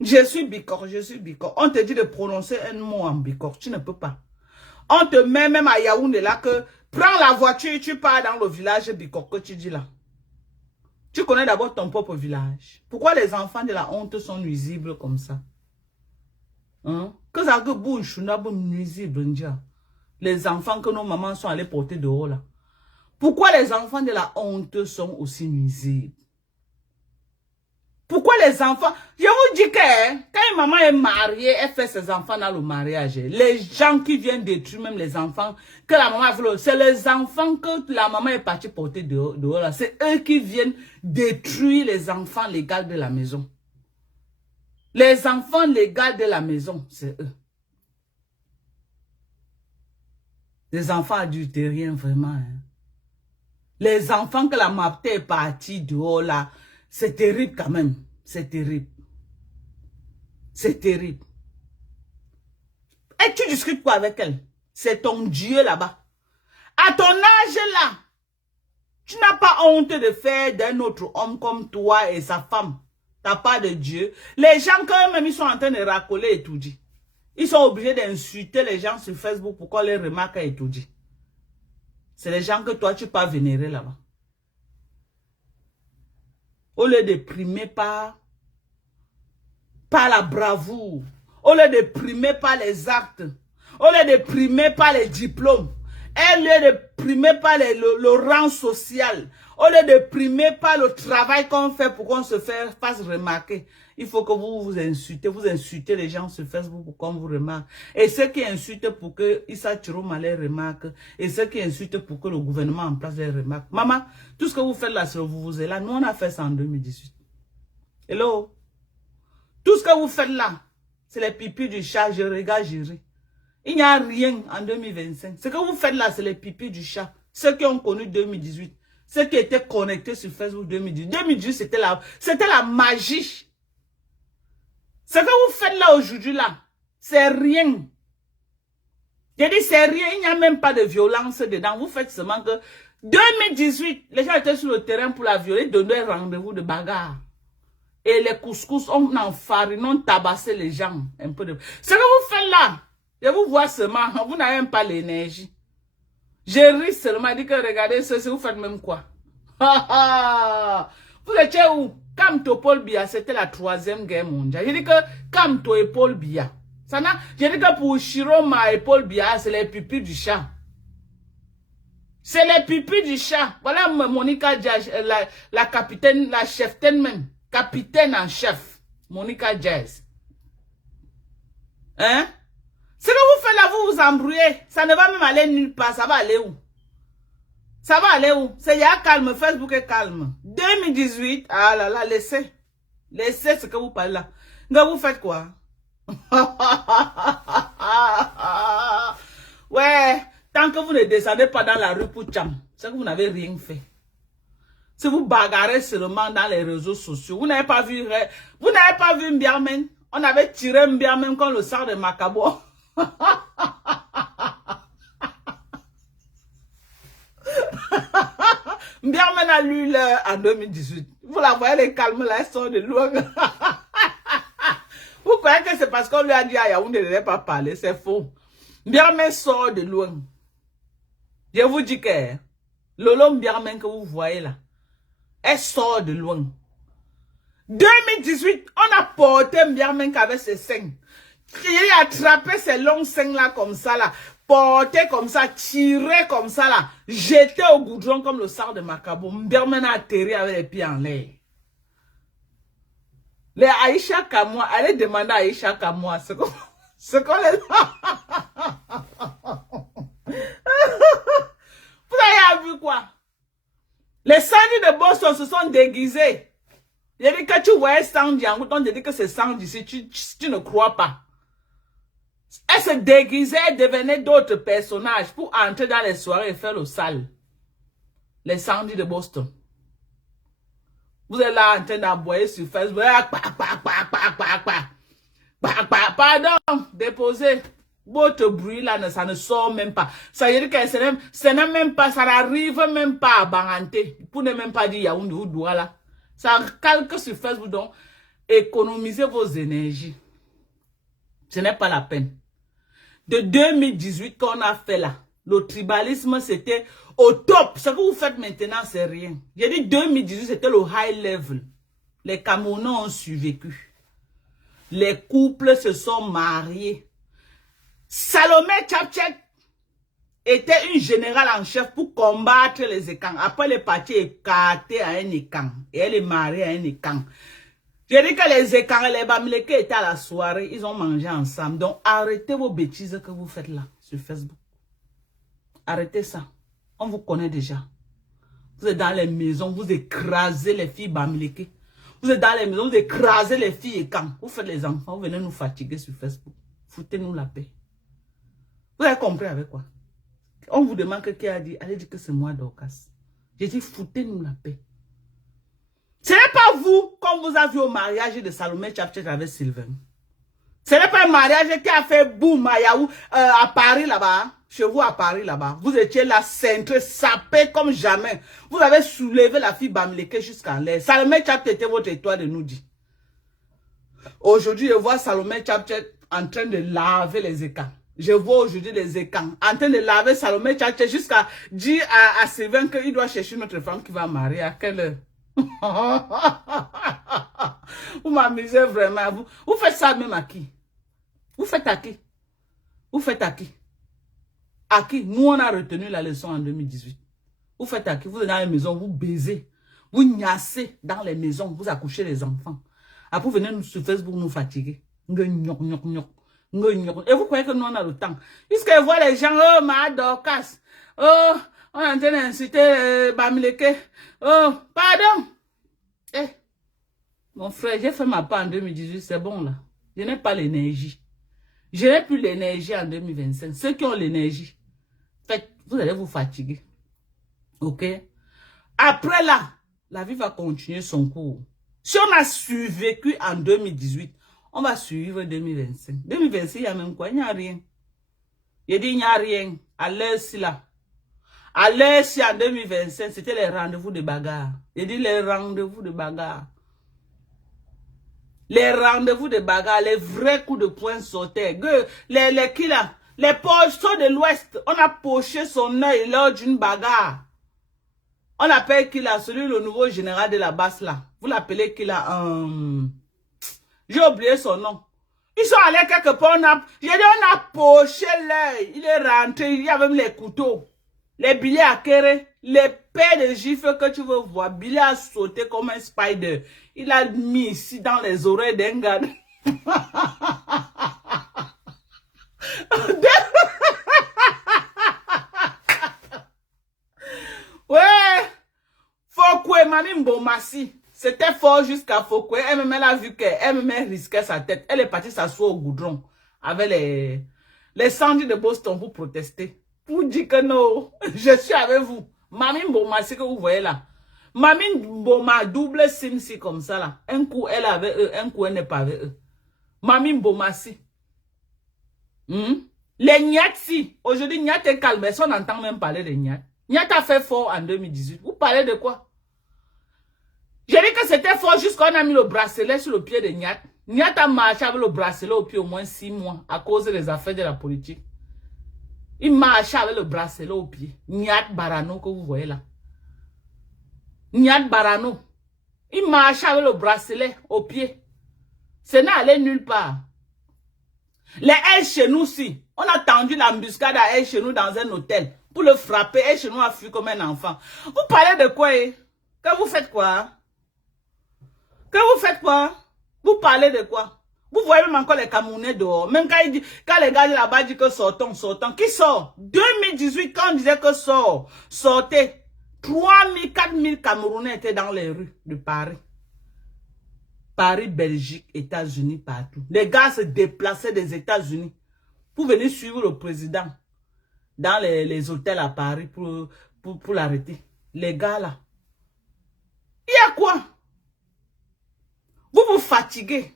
Je suis bicoque, je suis bicoque. On te dit de prononcer un mot en bicoque, tu ne peux pas. On te met même à Yaoundé là que prends la voiture, tu pars dans le village bicoque que tu dis là. Tu connais d'abord ton propre village. Pourquoi les enfants de la honte sont nuisibles comme ça? Hein? Que ça que bouche, n'a pas nuisible, déjà. Les enfants que nos mamans sont allées porter dehors là. Pourquoi les enfants de la honte sont aussi nuisibles? Pourquoi les enfants... Je vous dis que quand une maman est mariée, elle fait ses enfants dans le mariage. Les gens qui viennent détruire même les enfants que la maman a fait, c'est les enfants que la maman est partie porter dehors là. C'est eux qui viennent détruire les enfants légaux de la maison. Les enfants légaux de la maison, c'est eux. Les enfants adultériens, vraiment. Hein. Les enfants que la mapte est partie dehors là, c'est terrible quand même. C'est terrible. C'est terrible. Et tu discutes quoi avec elle? C'est ton Dieu là-bas. À ton âge là, tu n'as pas honte de faire d'un autre homme comme toi et sa femme. Tu n'as pas de Dieu. Les gens quand même, ils sont en train de racoler et tout dit. Ils sont obligés d'insulter les gens sur Facebook pour qu'on les remarque et tout dit. C'est les gens que toi, tu peux vénérer là-bas. Au lieu de primer par la bravoure, au lieu de primer par les actes, au lieu de primer par les diplômes, au lieu de primer par le rang social, au lieu de primer par le travail qu'on fait pour qu'on se fasse remarquer, il faut que vous insultez les gens sur Facebook pour qu'on vous remarque. Et ceux qui insultent pour que Issa Chiroma les remarque, et ceux qui insultent pour que le gouvernement en place les remarque. Maman, tout ce que vous faites là, c'est vous là. Nous, on a fait ça en 2018. Hello? Tout ce que vous faites là, c'est les pipis du chat, je regarde, je ris. Il n'y a rien en 2025. Ce que vous faites là, c'est les pipis du chat. Ceux qui ont connu 2018. Ceux qui étaient connectés sur Facebook 2018. 2018, c'était la magie. Ce que vous faites là aujourd'hui là, c'est rien. J'ai dit c'est rien, il n'y a même pas de violence dedans. Vous faites seulement que 2018, les gens étaient sur le terrain pour la violer, donner rendez-vous de bagarre. Et les couscous, on enfarine, on tabassait les gens. Un peu de... Ce que vous faites là, je vous vois seulement, vous n'avez même pas l'énergie. J'ai ri seulement, je dis que regardez ceci, vous faites même quoi? Vous étiez où? Kamto Paul Biya, c'était la 3e guerre mondiale. Je dis que Kamto et Paul Biya. Je dis que pour Chiroma et Paul Biya, c'est les pipis du chat. C'est les pipis du chat. Voilà Monica Jazz, la capitaine, la cheftaine même. Capitaine en chef. Monica Jazz. Hein? Ce que vous faites là, vous vous embrouillez. Ça ne va même aller nulle part. Ça va aller où? Ça va aller où? C'est ya calme, Facebook est calme. 2018, ah là là, laissez. Laissez ce que vous parlez là. Donc vous faites quoi? Ouais, tant que vous ne descendez pas dans la rue pour Tcham, c'est que vous n'avez rien fait. Si vous bagarrez seulement dans les réseaux sociaux, vous n'avez pas vu Mbiarmen. On avait tiré Mbiarmen comme le sang de Macabo. Mbiarmen a lu en 2018. Vous la voyez, les calmes là, elles sont de loin. Vous croyez que c'est parce qu'on lui a dit à Yaoundé de ne pas parler, c'est faux. Mbiarmen sort de loin. Je vous dis que Lolo Mbiarmen que vous voyez là, elle sort de loin. 2018, on a porté Mbiarmen avec ses seins. Il a attrapé ces longs seins là comme ça là. Porté comme ça, tiré comme ça là. Jeté au goudron comme le sort de Macabo. Mbiarmen a atterri avec les pieds en l'air. Les Aïcha Kamoa, allez demander à Aïcha Kamoa ce qu'on les... Vous avez vu quoi? Les Sandy de Boston se sont déguisés. Il dit que tu vois Sandy, on te dit que c'est Sandy si tu ne crois pas. Elles se déguisaient, devenaient d'autres personnages pour entrer dans les soirées et faire le sale. Les Sandy de Boston. Vous êtes là en train d'envoyer sur Facebook. Pardon, déposez. Votre bruit là, ça ne sort même pas. Ça veut dire que ça n'est même pas, ça n'arrive même pas à Banganté. Pour ne même pas dire Yaoundé ou Douala. Ça calque sur Facebook, donc économisez vos énergies. Ce n'est pas la peine. De 2018 qu'on a fait là, le tribalisme c'était au top. Ce que vous faites maintenant, c'est rien. J'ai dit 2018, c'était le high level. Les Camerounais ont survécu. Les couples se sont mariés. Salomé Tchapchek était une générale en chef pour combattre les écans. Après, elle est partie écartée à un écan. Et elle est mariée à un écan. J'ai dit que les écans et les bamileke étaient à la soirée. Ils ont mangé ensemble. Donc, arrêtez vos bêtises que vous faites là, sur Facebook. Arrêtez ça. On vous connaît déjà. Vous êtes dans les maisons, vous écrasez les filles bamileke. Vous êtes dans les maisons, vous écrasez les filles écans. Vous faites les enfants, vous venez nous fatiguer sur Facebook. Foutez-nous la paix. Vous avez compris avec quoi? On vous demande que qui a dit, allez dire que c'est moi Dorcas. J'ai dit, foutez-nous la paix. Ce n'est pas vous, comme vous avez vu au mariage de Salomé Tchapchek avec Sylvain. Ce n'est pas un mariage qui a fait boum à Paris là-bas. Chez vous à Paris là-bas. Vous étiez là, centré, sapé comme jamais. Vous avez soulevé la fille Bamileke jusqu'en l'air. Salomé Tchapchek était votre étoile de nous dit. Aujourd'hui, je vois Salomé Tchapchek en train de laver les écans. Je vois aujourd'hui les écans en train de laver Salomé Tchapchek jusqu'à dire à Sylvain qu'il doit chercher une autre femme qui va marier. À quelle heure? Vous m'amusez vraiment. Vous faites ça même à qui? Vous faites à qui? Vous faites à qui? À qui? Nous, on a retenu la leçon en 2018. Vous faites à qui? Vous êtes dans les maisons, vous baisez. Vous gnassez dans les maisons, vous accouchez les enfants. Après, vous venez sur Facebook nous fatiguer. Et vous croyez que nous, on a le temps? Puisque vous voyez les gens, oh, ma Dorcas, oh, on est en train d'insulter Bamileke. Oh, pardon. Eh, mon frère, j'ai fait ma part en 2018, c'est bon là. Je n'ai pas l'énergie. Je n'ai plus l'énergie en 2025. Ceux qui ont l'énergie, faites, vous allez vous fatiguer. Ok? Après là, la vie va continuer son cours. Si on a survécu en 2018, on va suivre 2025. 2026, il y a même quoi? Il n'y a rien. Il dit il n'y a rien. À l'heure si là. À l'heure si en 2025, c'était les rendez-vous de bagarre. Il dit les rendez-vous de bagarre. Les rendez-vous de bagarre, les vrais coups de poing sautaient. Les qui là? Les pochons de l'Ouest. On a poché son œil lors d'une bagarre. On appelle qui là? Celui le nouveau général de la basse là. Vous l'appelez qui là? J'ai oublié son nom. Ils sont allés quelque part. On a poché l'œil. Il est rentré. Il y a même les couteaux. Les billets à Kéré. Les paires de gifles que tu veux voir. Billet a sauté comme un spider. Il a mis ici dans les oreilles d'un gars. Mamie Mbomassi, c'était fort jusqu'à Foucault. Elle a vu qu'elle risquait sa tête. Elle est partie s'asseoir au goudron avec les sandis de Boston pour protester. Pour dire que non, je suis avec vous. Mamie Mbomassi que vous voyez là. Mamie Mboma double simsi comme ça là. Un coup elle est avec eux, un coup elle n'est pas avec eux. Mamie Mbomassi. Les Nyatsi. Aujourd'hui, Nyat est calme. Personne n'entend même parler de Nyat. Nyat a fait fort en 2018. Vous parlez de quoi? J'ai dit que c'était fort jusqu'on a mis le bracelet sur le pied de Nyat. Nyat a marché avec le bracelet au pied au moins 6 mois à cause des affaires de la politique. Il marchait avec le bracelet au pied. Nyat Barano que vous voyez là. Nyat Barano. Il marchait avec le bracelet au pied. Ce n'est allé nulle part. Les ailes chez nous, si. On a tendu l'embuscade à elle chez nous dans un hôtel. Pour le frapper, elle chez nous a fui comme un enfant. Vous parlez de quoi, eh? Que vous faites quoi? Que vous faites quoi? Vous parlez de quoi? Vous voyez même encore les Camerounais dehors. Même quand les gars là-bas disent que sortons. Qui sort? 2018, quand on disait que sortez. 3000, 4000 Camerounais étaient dans les rues de Paris. Paris, Belgique, États-Unis, partout. Les gars se déplaçaient des États-Unis pour venir suivre le président dans les hôtels à Paris pour l'arrêter. Les gars là. Il y a quoi? Vous vous fatiguez.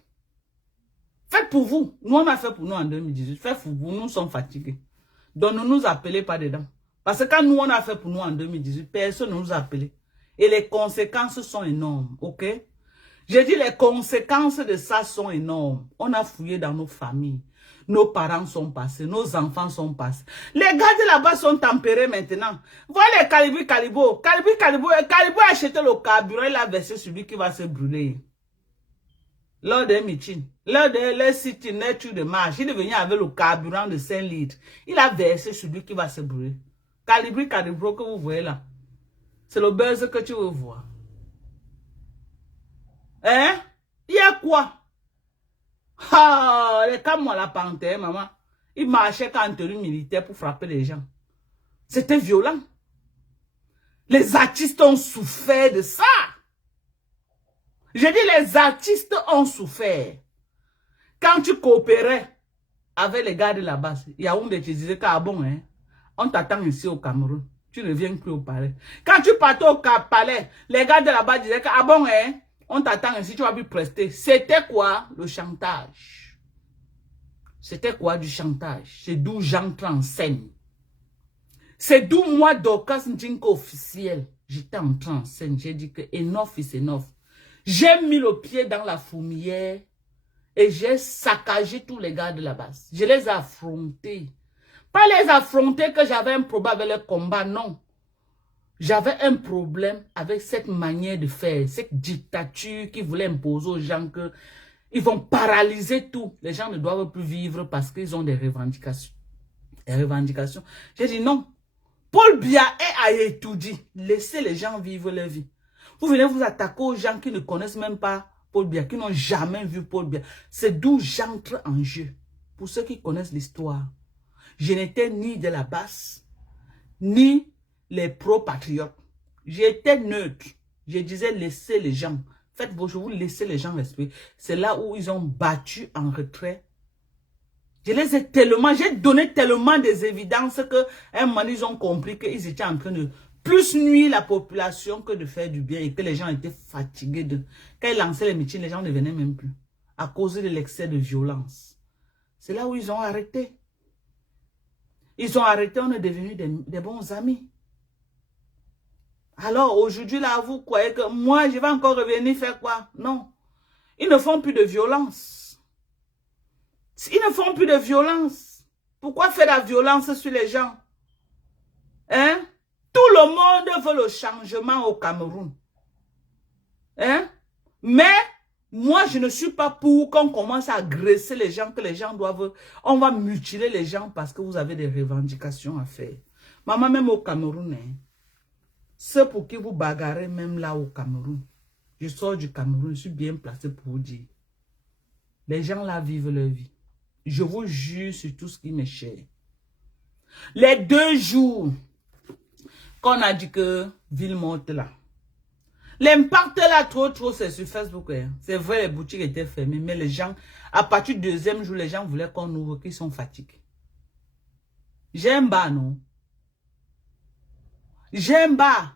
Faites pour vous. Nous, on a fait pour nous en 2018. Faites pour vous. Nous sommes fatigués. Donc, ne nous appelez pas dedans. Parce que quand nous, on a fait pour nous en 2018, personne ne nous a appelés. Et les conséquences sont énormes. OK? J'ai dit les conséquences de ça sont énormes. On a fouillé dans nos familles. Nos parents sont passés. Nos enfants sont passés. Les gars de là-bas sont tempérés maintenant. Voilà les Calibo. Calibo a acheté le carburant. Il a versé celui qui va se brûler. Lors des meetings. Lors des sit-in de marche. Il est venu avec le carburant de 5 litres. Il a versé celui qui va se brûler. Calibro que vous voyez là. C'est le buzz que tu veux voir. Hein? Il y a quoi? Ah, les comme moi la panthère, maman. Il marchait en tenue militaire pour frapper les gens. C'était violent. Les artistes ont souffert de ça. Je dis les artistes ont souffert. Quand tu coopérais avec les gars de la base, il y a un de te disait que bon, hein, on t'attend ici au Cameroun. Tu ne viens plus au palais. Quand tu partais au palais, les gars de la base disaient que bon, hein, on t'attend ici, tu vas plus prester. C'était quoi le chantage? C'était quoi du chantage? C'est d'où j'entre en scène. C'est d'où moi, Dorcas Ndinko officiel, j'étais entré en scène. J'ai dit que enough is enough. J'ai mis le pied dans la fourmilière et j'ai saccagé tous les gars de la base. Je les ai affrontés. Pas les affronter que j'avais un problème avec le combat, non. J'avais un problème avec cette manière de faire, cette dictature qui voulait imposer aux gens que ils vont paralyser tout. Les gens ne doivent plus vivre parce qu'ils ont des revendications. J'ai dit non. Paul Biya a étudié. Laissez les gens vivre leur vie. Vous venez vous attaquer aux gens qui ne connaissent même pas Paul Biya, qui n'ont jamais vu Paul Biya. C'est d'où j'entre en jeu. Pour ceux qui connaissent l'histoire, je n'étais ni de la basse, ni les pro-patriotes. J'étais neutre. Je disais laissez les gens. Faites vos choses, vous laissez les gens respirer. C'est là où ils ont battu en retrait. Je les ai tellement, j'ai donné tellement des évidences que un moment ils ont compris qu'ils étaient en train de plus nuire la population que de faire du bien et que les gens étaient fatigués de. Quand ils lançaient les meetings, les gens ne venaient même plus à cause de l'excès de violence. C'est là où ils ont arrêté. Ils ont arrêté, on est devenus des bons amis. Alors aujourd'hui là, vous croyez que moi je vais encore revenir faire quoi? Non. Ils ne font plus de violence. Ils ne font plus de violence. Pourquoi faire la violence sur les gens? Hein? Tout le monde veut le changement au Cameroun. Hein? Mais moi, je ne suis pas pour qu'on commence à agresser les gens, que les gens doivent... On va mutiler les gens parce que vous avez des revendications à faire. Maman, même au Cameroun, hein, ceux pour qui vous bagarrez même là au Cameroun, je sors du Cameroun, je suis bien placé pour vous dire. Les gens là vivent leur vie. Je vous jure sur tout ce qui m'est cher. Les 2 jours qu'on a dit que ville morte là, L'impact là, trop, c'est sur Facebook. Hein. C'est vrai, les boutiques étaient fermées, mais les gens, à partir du deuxième jour, les gens voulaient qu'on ouvre, qu'ils sont fatigués. J'aime pas, non? J'aime pas.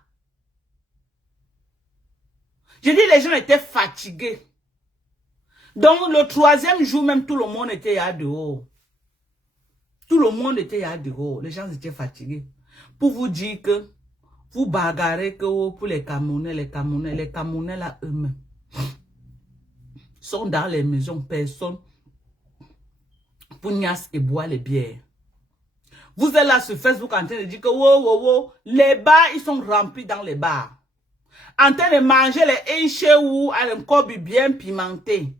Je dis, les gens étaient fatigués. Donc, le troisième jour, même tout le monde était là dehors. Tout le monde était là dehors. Les gens étaient fatigués. Pour vous dire que vous bagarrez que pour les Camerounais là eux-mêmes sont dans les maisons, personne pour niasse et boire les bières. Vous êtes là sur Facebook en train de dire que les bars, ils sont remplis dans les bars. En train de manger les encheu à un cobi bien pimenté.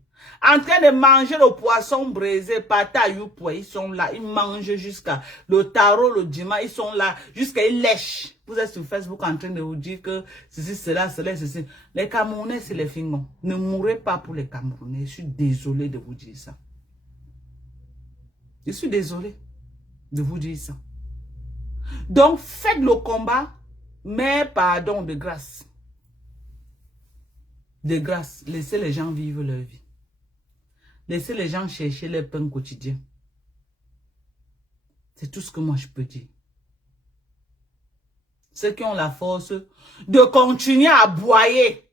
En train de manger le poisson braisé, pata youpoua, ils sont là, ils mangent jusqu'à le tarot, le dimanche, ils sont là, jusqu'à ils lèchent. Vous êtes sur Facebook en train de vous dire que ceci, cela, ceci. Les Camerounais, c'est les fingons. Ne mourrez pas pour les Camerounais. Je suis désolé de vous dire ça. Je suis désolé de vous dire ça. Donc, faites le combat, mais pardon, de grâce. De grâce, laissez les gens vivre leur vie. Laissez les gens chercher leur pain quotidien. C'est tout ce que moi je peux dire. Ceux qui ont la force de continuer à aboyer.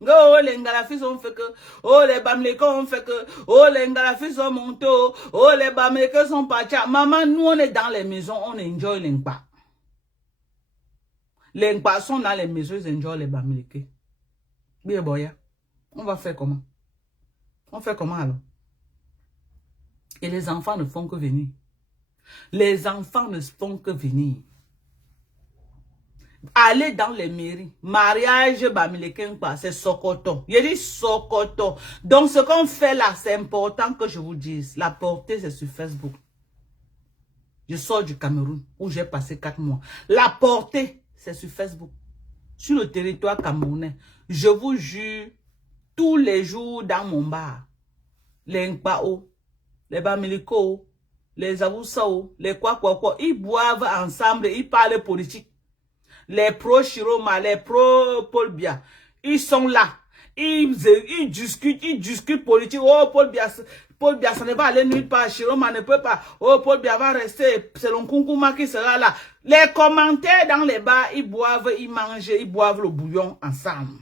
Oh, les Ngalafis ont fait que. Oh, les Bamlékos ont fait que. Oh, les Ngalafis ont monté. Oh, les Bamlékos sont partis. Maman, nous on est dans les maisons, on enjoy les Ngba. Les Ngba sont dans les maisons, ils enjoy les Bamlékos. Bien, boya. On va faire comment? On fait comment alors? Et les enfants ne font que venir. Les enfants ne font que venir. Allez dans les mairies. Mariage, c'est Sokoto. Il dit Sokoto. Donc ce qu'on fait là, c'est important que je vous dise. La portée, c'est sur Facebook. Je sors du Cameroun, où j'ai passé 4 mois. La portée, c'est sur Facebook. Sur le territoire camerounais. Je vous jure, tous les jours dans mon bar, les Nkpao, les Bamiliko, les Avoussao, les quoi, ils boivent ensemble, ils parlent politique. Les pro-Chiroma, les pro-Paul Biya, ils sont là. Ils discutent politique. Oh, Paul Biya, ça ne va aller nulle part. Chiroma ne peut pas. Oh, Paul Biya va rester. C'est l'Onkunkouma qui sera là. Les commentaires dans les bars, ils boivent, ils mangent, ils boivent le bouillon ensemble.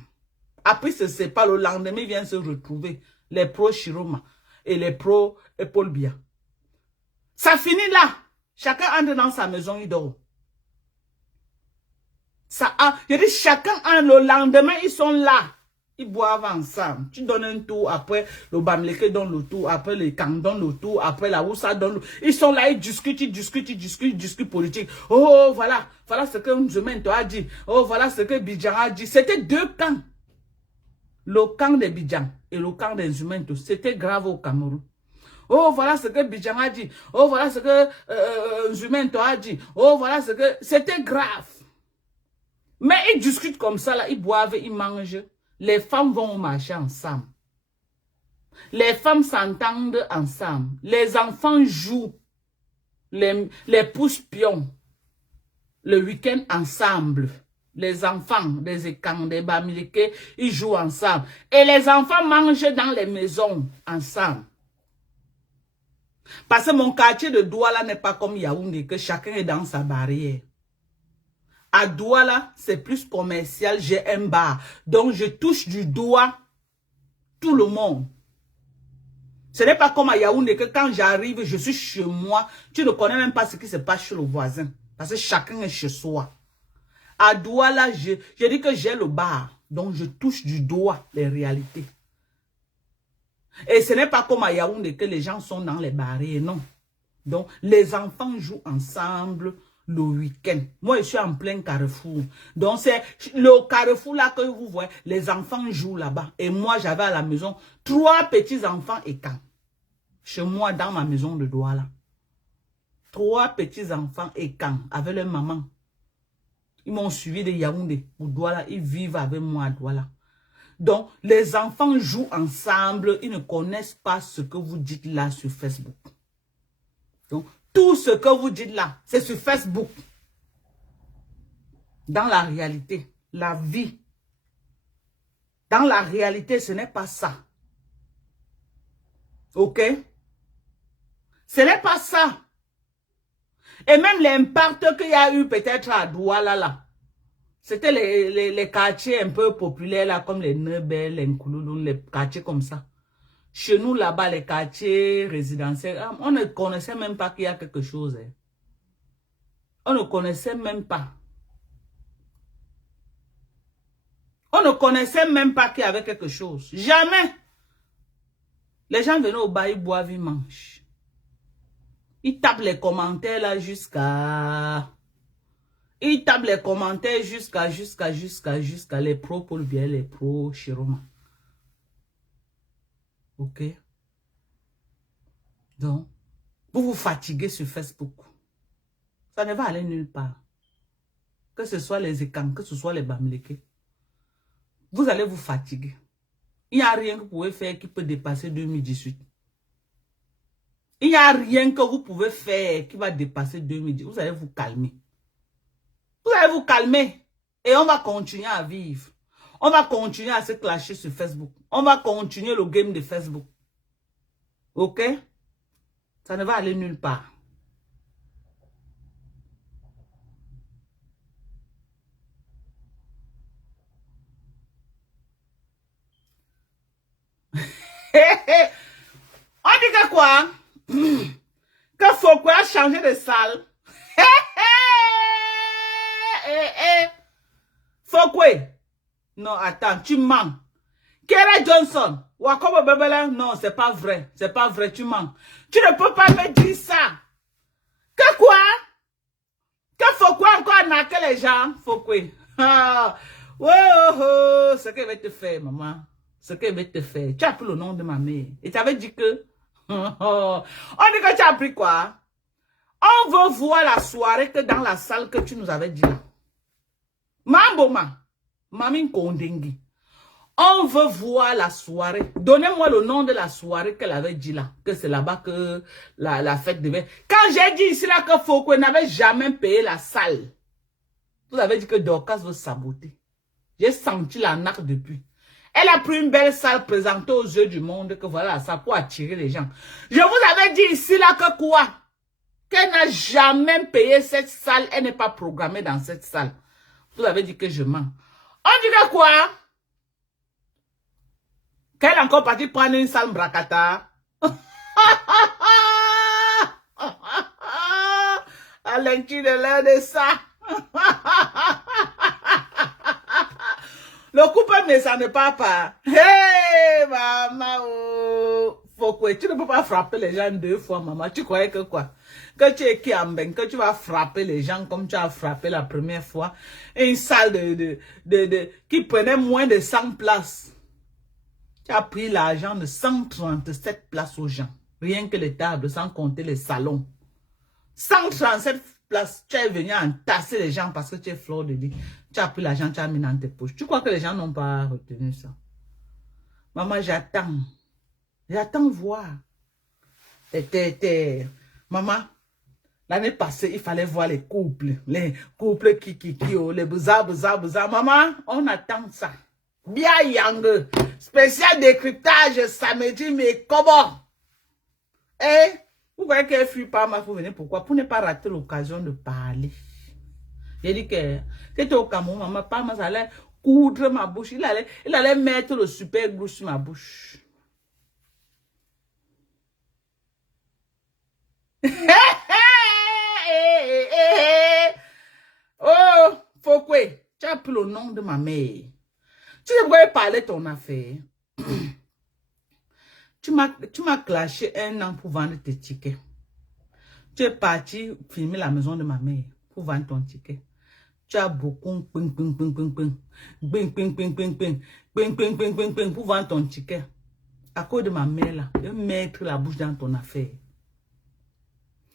Après, c'est pas le lendemain, ils viennent se retrouver. Les pro-Chiroma et les pro-Paul Biya. Ça finit là. Chacun entre dans sa maison, il dort. Je dis chacun, le lendemain, ils sont là. Ils boivent ensemble. Tu donnes un tour, après le Bamléké donne le tour, après le Kang donne le tour, après la Oussa donne le tour. Ils sont là, ils discutent politique. Oh, voilà ce que Nzumento a dit. Oh, voilà ce que Bidjan a dit. C'était 2 camps. Le camp de Bidjan et le camp de Nzumento. C'était grave au Cameroun. Oh, voilà ce que Bidjan a dit. Oh, voilà ce que Nzumento a dit. Oh, voilà ce que... C'était grave. Mais ils discutent comme ça, là, ils boivent, ils mangent. Les femmes vont marcher ensemble. Les femmes s'entendent ensemble. Les enfants jouent. Les pouces pions. Le week-end ensemble. Les enfants, des Ekang, des Bamileke, ils jouent ensemble. Et les enfants mangent dans les maisons ensemble. Parce que mon quartier de Douala n'est pas comme Yaoundé, que chacun est dans sa barrière. À Douala, c'est plus commercial, j'ai un bar. Donc, je touche du doigt tout le monde. Ce n'est pas comme à Yaoundé que quand j'arrive, je suis chez moi. Tu ne connais même pas ce qui se passe chez le voisin. Parce que chacun est chez soi. À Douala, je dis que j'ai le bar. Donc, je touche du doigt les réalités. Et ce n'est pas comme à Yaoundé que les gens sont dans les barrières, non. Donc, les enfants jouent ensemble le week-end. Moi, je suis en plein carrefour. Donc, c'est le carrefour là que vous voyez. Les enfants jouent là-bas. Et moi, j'avais à la maison 3 petits-enfants et quand. Chez moi, dans ma maison de Douala. 3 petits-enfants et quand. Avec leur maman. Ils m'ont suivi de Yaoundé au Douala. Ils vivent avec moi à Douala. Donc, les enfants jouent ensemble. Ils ne connaissent pas ce que vous dites là sur Facebook. Donc, tout ce que vous dites là, c'est sur Facebook. Dans la réalité, la vie, Dans la réalité, ce n'est pas ça. Ok? Ce n'est pas ça. Et même l'impact qu'il y a eu peut-être à Douala là. C'était les quartiers un peu populaires là, comme les Nebel, les Nkoulouloun, les quartiers comme ça. Chez nous là-bas, les quartiers résidentiels, on ne connaissait même pas qu'il y a quelque chose. Hein. On ne connaissait même pas. On ne connaissait même pas qu'il y avait quelque chose. Jamais. Les gens venaient au bar, ils boivent, ils mangent. Ils tapent les commentaires là jusqu'à... Ils tapent les commentaires jusqu'à les pros Paul Biya, les pros Chiroma. Ok? Donc, vous vous fatiguez sur Facebook. Ça ne va aller nulle part. Que ce soit les Ekang, que ce soit les Bamileke. Vous allez vous fatiguer. Il n'y a rien que vous pouvez faire qui peut dépasser 2018. Il n'y a rien que vous pouvez faire qui va dépasser 2018. Vous allez vous calmer. Vous allez vous calmer. Et on va continuer à vivre. On va continuer à se clasher sur Facebook. On va continuer le game de Facebook. Ok? Ça ne va aller nulle part. On dit que quoi? Que Fokwe a changé de salle. Fokwe. Non, attends, tu mens. Kere Johnson. Wakobo Bebele. Non, c'est pas vrai. C'est pas vrai, tu mens. Tu ne peux pas me dire ça. Que quoi? Que Fokwe encore naqué les gens? Fokwe. Ah. Oh, oh, ce qu'elle va te faire, maman. Ce qu'elle va te faire. Tu as pris le nom de ma mère. Et tu avais dit que... On dit que tu as pris quoi? On veut voir la soirée que dans la salle que tu nous avais dit là. Mamboma. Mamine Kondengi. On veut voir la soirée. Donnez-moi le nom de la soirée qu'elle avait dit là. Que c'est là-bas que la fête devait... Quand j'ai dit ici là que Fokwe n'avait jamais payé la salle. Vous avez dit que Dorcas veut saboter. J'ai senti la naque depuis. Elle a pris une belle salle présentée aux yeux du monde que voilà ça pour attirer les gens. Je vous avais dit ici là que quoi? Qu'elle n'a jamais payé cette salle. Elle n'est pas programmée dans cette salle. Vous avez dit que je mens. On dit que quoi? Qu'elle est encore partie prendre une salle bracata. À l'incu de l'air de ça. Le couple mais ça ne part pas. Hey, maman, oh. Fokwe, tu ne peux pas frapper les gens 2 fois, maman. Tu croyais que quoi? Que tu es Kiamben, que tu vas frapper les gens comme tu as frappé la première fois. Une salle qui prenait moins de 100 places. Tu as pris l'argent de 137 places aux gens. Rien que les tables, sans compter les salons. 137 places, tu es venu entasser les gens parce que tu es fleur de lit. Tu as pris l'argent, tu as mis dans tes poches. Tu crois que les gens n'ont pas retenu ça? Maman, j'attends. J'attends voir. Maman, l'année passée, il fallait voir les couples. Les couples qui, les bouza. Maman, on attend ça. Bien yang. Spécial décryptage samedi, mais comment? Eh? Vous voyez qu'elle fuit pas ma faut venir. Pourquoi? Pour ne pas rater l'occasion de parler. J'ai dit que c'était au Cameroun, maman, pas ça allait coudre ma bouche. Il allait mettre le super glue sur ma bouche. Oh, Fokwe, tu as pris le nom de ma mère. Tu devrais parler de ton affaire. Tu m'as clashé 1 an pour vendre tes tickets. Tu es parti filmer la maison de ma mère pour vendre ton ticket. Tu as beaucoup pour vendre ton ticket. À cause de ma mère là, de mettre la bouche dans ton affaire.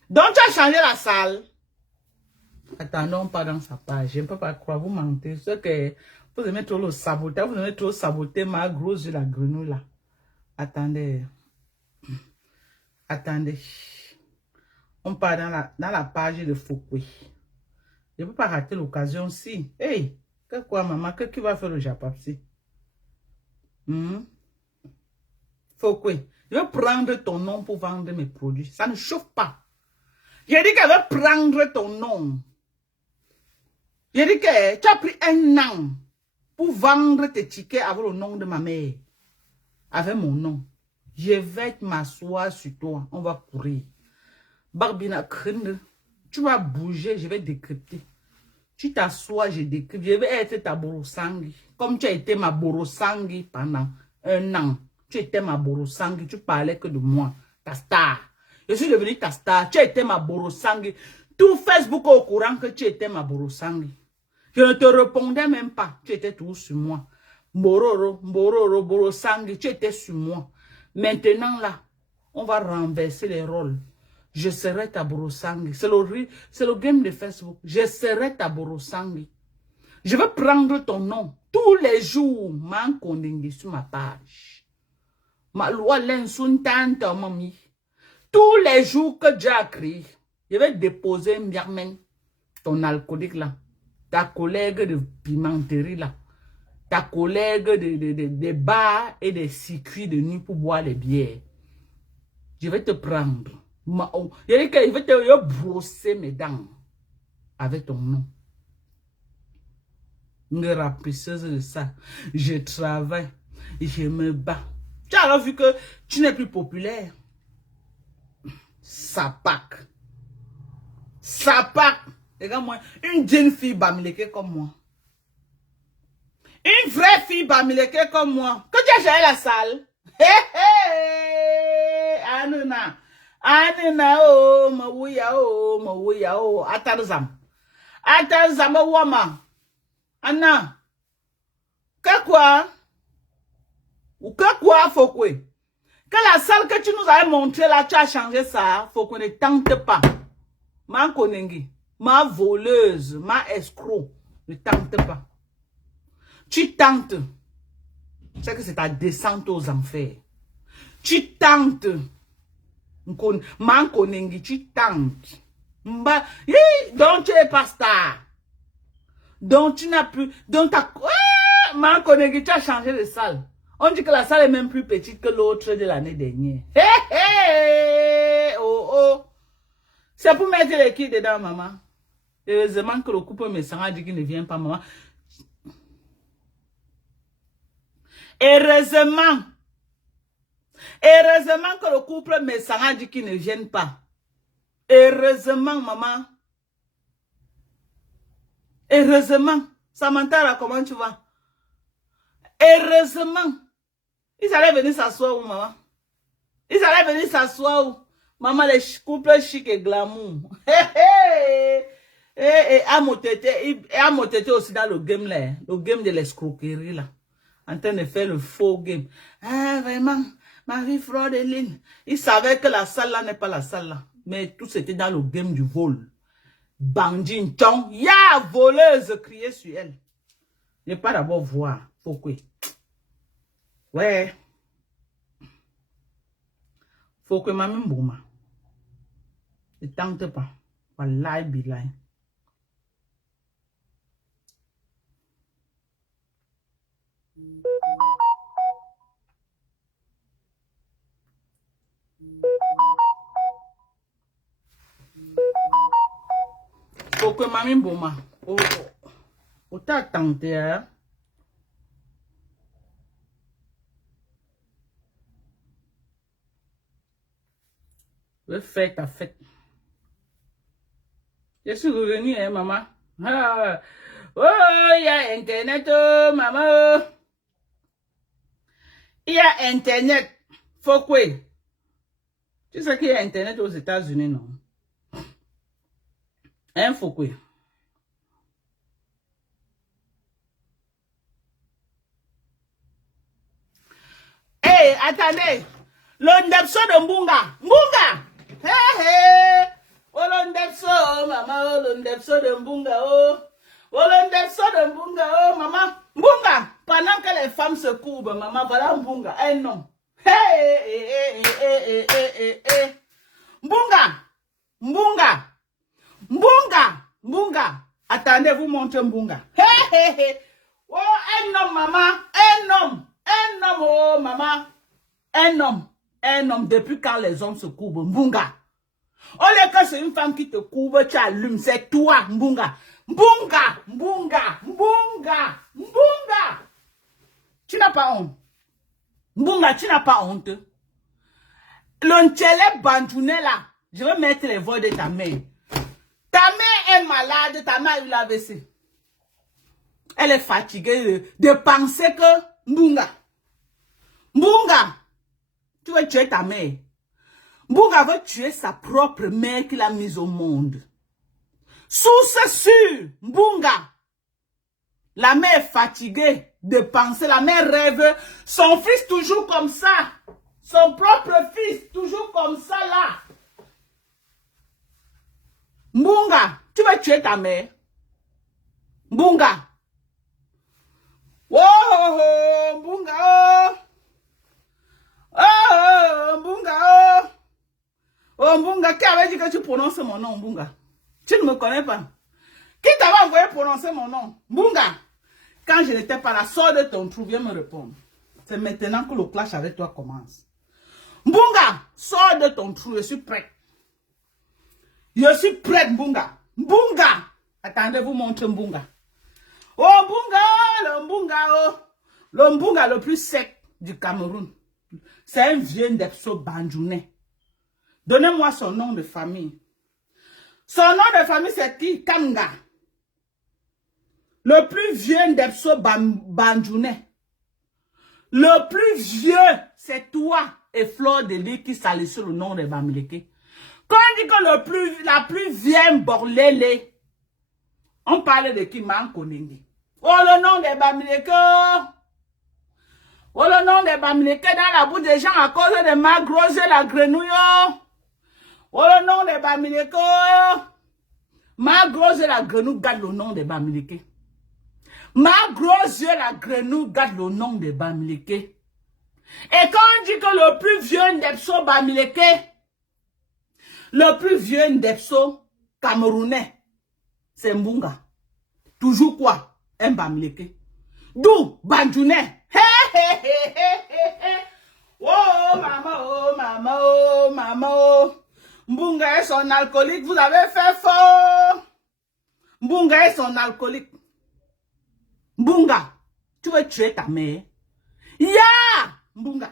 Donc tu as changé la salle. Attendons pas dans sa page. Je ne peux pas croire, vous mentez. C'est que vous aimez trop le saboter. Vous aimez trop saboter ma grosse de la grenouille là. Attendez. Attendez. On part dans la page de Fokwe. Je ne peux pas rater l'occasion si. Hey, que quoi maman? Qui va faire le Japapsi? Faut quoi? Je vais prendre ton nom pour vendre mes produits. Ça ne chauffe pas. J'ai dit qu'elle veut prendre ton nom. J'ai dit que tu as pris un an pour vendre tes tickets avec le nom de ma mère. Avec mon nom. Je vais m'asseoir sur toi. On va courir. Barbina Krinde, tu vas bouger, je vais décrypter. Tu t'assois, je décrypte. Je vais être ta Borosangui. Comme tu as été ma Borosangui pendant un an. Tu étais ma Borosangui, tu parlais que de moi. Ta star. Je suis devenue ta star. Tu étais ma Borosangui. Tout Facebook est au courant que tu étais ma Borosangui. Je ne te répondais même pas. Tu étais toujours sur moi. Bororo, Bororo, Borosangui, tu étais sur moi. Maintenant là, on va renverser les rôles. Je serai ta Borosangui. C'est le game de Facebook. Je serai ta Borosangui. Je vais prendre ton nom. Tous les jours, man condamné sur ma page. Ma loi l'insultante, mamie. Tous les jours que Dieu a créé, je vais déposer Mbiarmen, ton alcoolique là. Ta collègue de pimenterie là. Ta collègue de bars et des circuits de nuit pour boire les bières. Je vais te prendre. Je vais te brosser mes dents avec ton nom. Une rapisseuse de ça. Je travaille. Je me bats. Tu as alors vu que tu n'es plus populaire. Sapak. Sapak. Regarde-moi. Une jeune fille bamileke comme moi. Une vraie fille bamileke comme moi. Que tu as géré la salle. Hé hé. Anuna. Anuna oh. Mawuya oh. Mawuya oh. Atarzam. Atarzam wama. Anna. Que quoi? Ou que quoi, faut quoi? Que la salle que tu nous avais montrée là, tu as changé ça. Faut qu'on ne tente pas. Ma konengi, ma voleuse, ma escroc. Ne tente pas. Tu tentes. C'est que c'est ta descente aux enfers. Tu tentes. Ma konengi, tu tentes. Donc tu es pas star. Donc tu n'as plus. Donc ma konengi, tu as changé de salle. On dit que la salle est même plus petite que l'autre de l'année dernière. Hé hé! Oh oh! C'est pour mettre les qui dedans, maman. Heureusement que le couple me sera dit qu'il ne vient pas, maman. Heureusement. Heureusement que le couple me sera dit qu'il ne vienne pas. Heureusement, maman. Heureusement. Samantha, comment tu vas? Heureusement. Ils allaient venir s'asseoir où, maman? Ils allaient venir s'asseoir où? Maman, les couples chic et glamour. Et à mon tété aussi dans le game là. Le game de l'escroquerie là. En train de faire le faux game. Ah, vraiment, Marie Fraudeline. Il savait que la salle là n'est pas la salle là. Mais tout c'était dans le game du vol. Bandine, tchon, ya, voleuse, crier sur elle. Je n'ai pas d'abord voir. Pourquoi? Ouais. Faut que maman bouma. Ne tente pas. Wallahi billahi. Faut que maman bouma. Oh, t'as tenté, hein? Fais ta fête. Je suis revenu, hein, maman. Ah. Oh, il y a Internet, oh, maman. Il y a Internet. Faut quoi? Tu sais qu'il y a Internet aux États-Unis, non? Hein, faut quoi? Hey, attendez. L'ondepso de Mbunga. Mbunga! Hé hé! Olondepso, maman, olondepso de Mbunga, oh! Olondepso de Mbunga, oh, maman! Mbunga! Pendant que les femmes se courbent, maman, voilà Mbunga, un nom. Hé hé hé hé hé hé! Mbunga! Mbunga! Mbunga! Mbunga! Attendez, vous montrez Mbunga. Hé hé hé! Oh, un homme, maman! Un homme! Un homme, oh maman. Un homme, depuis quand les hommes se courbent? Mbunga. Au lieu que c'est une femme qui te couvre, tu allumes, c'est toi, Mbunga. Mbunga, Mbunga, Mbunga, Mbunga. Tu n'as pas honte. Mbunga, tu n'as pas honte. L'onchele bandouné là, je vais mettre les voix de ta mère. Ta mère est malade, ta mère a eu l'AVC. Elle est fatiguée de penser que Mbunga, tu veux tuer ta mère. Mbunga veut tuer sa propre mère qu'il a mise au monde. Source sûre, Mbunga. La mère est fatiguée de penser, la mère rêve son fils toujours comme ça. Son propre fils, toujours comme ça là. Mbunga, tu veux tuer ta mère? Mbunga. Oh, oh, oh, Mbunga, oh. Oh, oh, Mbunga, oh. Oh, Mbunga, qui avait dit que tu prononces mon nom, Mbunga? Tu ne me connais pas. Qui t'avait envoyé prononcer mon nom? Mbunga. Quand je n'étais pas là, sors de ton trou, viens me répondre. C'est maintenant que le clash avec toi commence. Mbunga, sors de ton trou, je suis prête. Je suis prête, Mbunga. Mbunga. Attendez, vous montre Mbunga. Oh, Mbunga, le Mbunga, oh. Le Mbunga le plus sec du Cameroun. C'est un vieux Ndepso Bandjounais. Donnez-moi son nom de famille. Son nom de famille, c'est qui? Kanga. Le plus vieux Ndepso Bandjounais. Le plus vieux, c'est toi et Flore de Lys qui salissent le nom de Bamileke. Quand on dit que la plus vieille Borlélé, on parle de qui? Mankonengi. Oh, le nom de Bamileke. Oh, le nom de Bamileke dans la bouche des gens à cause de ma grosse la grenouille. Oh, le nom de Bamileke. Ma grosse la grenouille garde le nom de Bamileke. Ma grosse la grenouille garde le nom de Bamileke. Et quand on dit que le plus vieux Ndepso Bamileke, le plus vieux Ndepso camerounais, c'est Mbunga. Toujours quoi? Un Bamileke. D'où Bandjounais. Oh maman, oh maman, oh maman, oh. Mbunga est son alcoolique, vous avez fait fort. Mbunga est son alcoolique. Mbunga, tu veux tuer ta mère? Ya! Mbunga.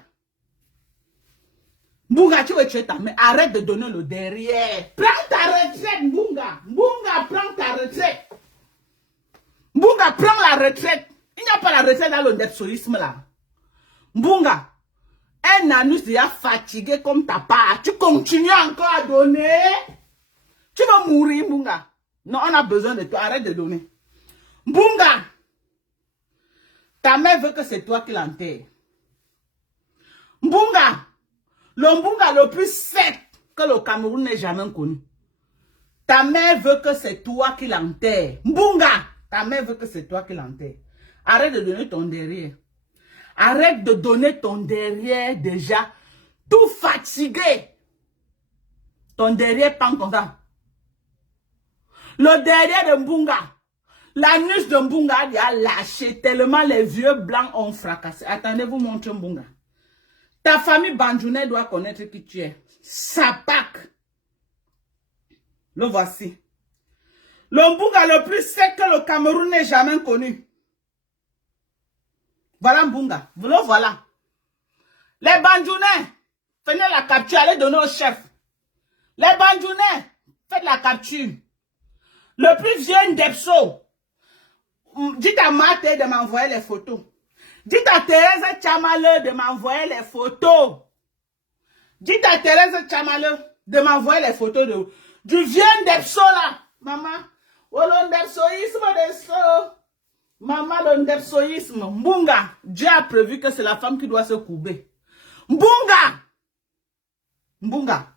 Mbunga, tu veux tuer ta mère? Arrête de donner le derrière. Prends ta retraite, Mbunga. Mbunga, prends ta retraite. Mbunga, prends la retraite. Il n'y a pas la retraite dans le ndepsoïsme là. Mbunga, un anus déjà fatigué comme ta part. Tu continues encore à donner. Tu vas mourir, Mbunga. Non, on a besoin de toi. Arrête de donner. Mbunga, ta mère veut que c'est toi qui l'enterre. Mbunga, le Mbunga le plus sec que le Cameroun n'ait jamais connu. Ta mère veut que c'est toi qui l'enterre. Mbunga, ta mère veut que c'est toi qui l'enterre. Arrête de donner ton derrière. Arrête de donner ton derrière déjà. Tout fatigué. Ton derrière pend comme ça. Le derrière de Mbunga. L'anus de Mbunga a lâché tellement les vieux blancs ont fracassé. Attendez, vous montre Mbunga. Ta famille Bandjounais doit connaître qui tu es. Sapak. Le voici. Le Mbunga le plus sec que le Cameroun n'ait jamais connu. Voilà Mbunga. Vous le voilà. Les Bandjounais, venez la capture, allez donner au chef. Les Bandjounais, faites la capture. Le plus vieux Ndepso. Dites à Mate de m'envoyer les photos. Dites à Thérèse Chamale de m'envoyer les photos. Dites à Thérèse Chamale de m'envoyer les photos du vieux Ndepso là. Maman, oh le Ndepsoïsme de ça. Maman, le Ndepsoïsme. Mbunga, Dieu a prévu que c'est la femme qui doit se courber. Mbunga. Mbunga.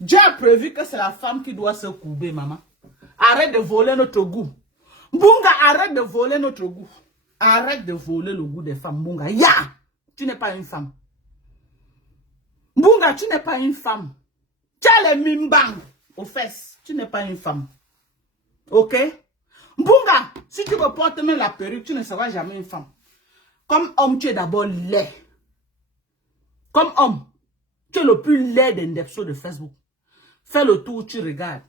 Dieu a prévu que c'est la femme qui doit se courber, maman. Arrête de voler notre goût. Mbunga, arrête de voler notre goût. Arrête de voler le goût des femmes, Mbunga. Ya! Tu n'es pas une femme. Mbunga, tu n'es pas une femme. Tu as les mimbang aux fesses. Tu n'es pas une femme. Ok? Mbunga, si tu me portes même la perruque, tu ne seras jamais une femme. Comme homme, tu es d'abord laid. Comme homme, tu es le plus laid des Ndepso de Facebook. Fais le tour, tu regardes.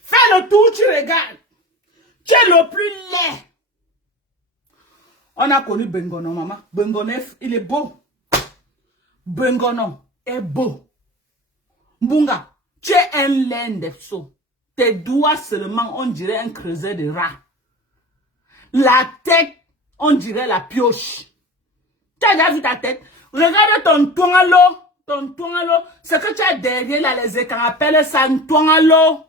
Fais le tour, tu regardes. Tu es le plus laid. On a connu Bengono, maman. Bengono, il est beau. Bengono est beau. Mbunga, tu es un laid Ndepso. Tes doigts seulement, on dirait un creuset de rat. La tête, on dirait la pioche. Tu as déjà vu ta tête? Regarde ton toingalo. Ton toingalo. Ce que tu as derrière là, les écrans appellent ça un toingalo.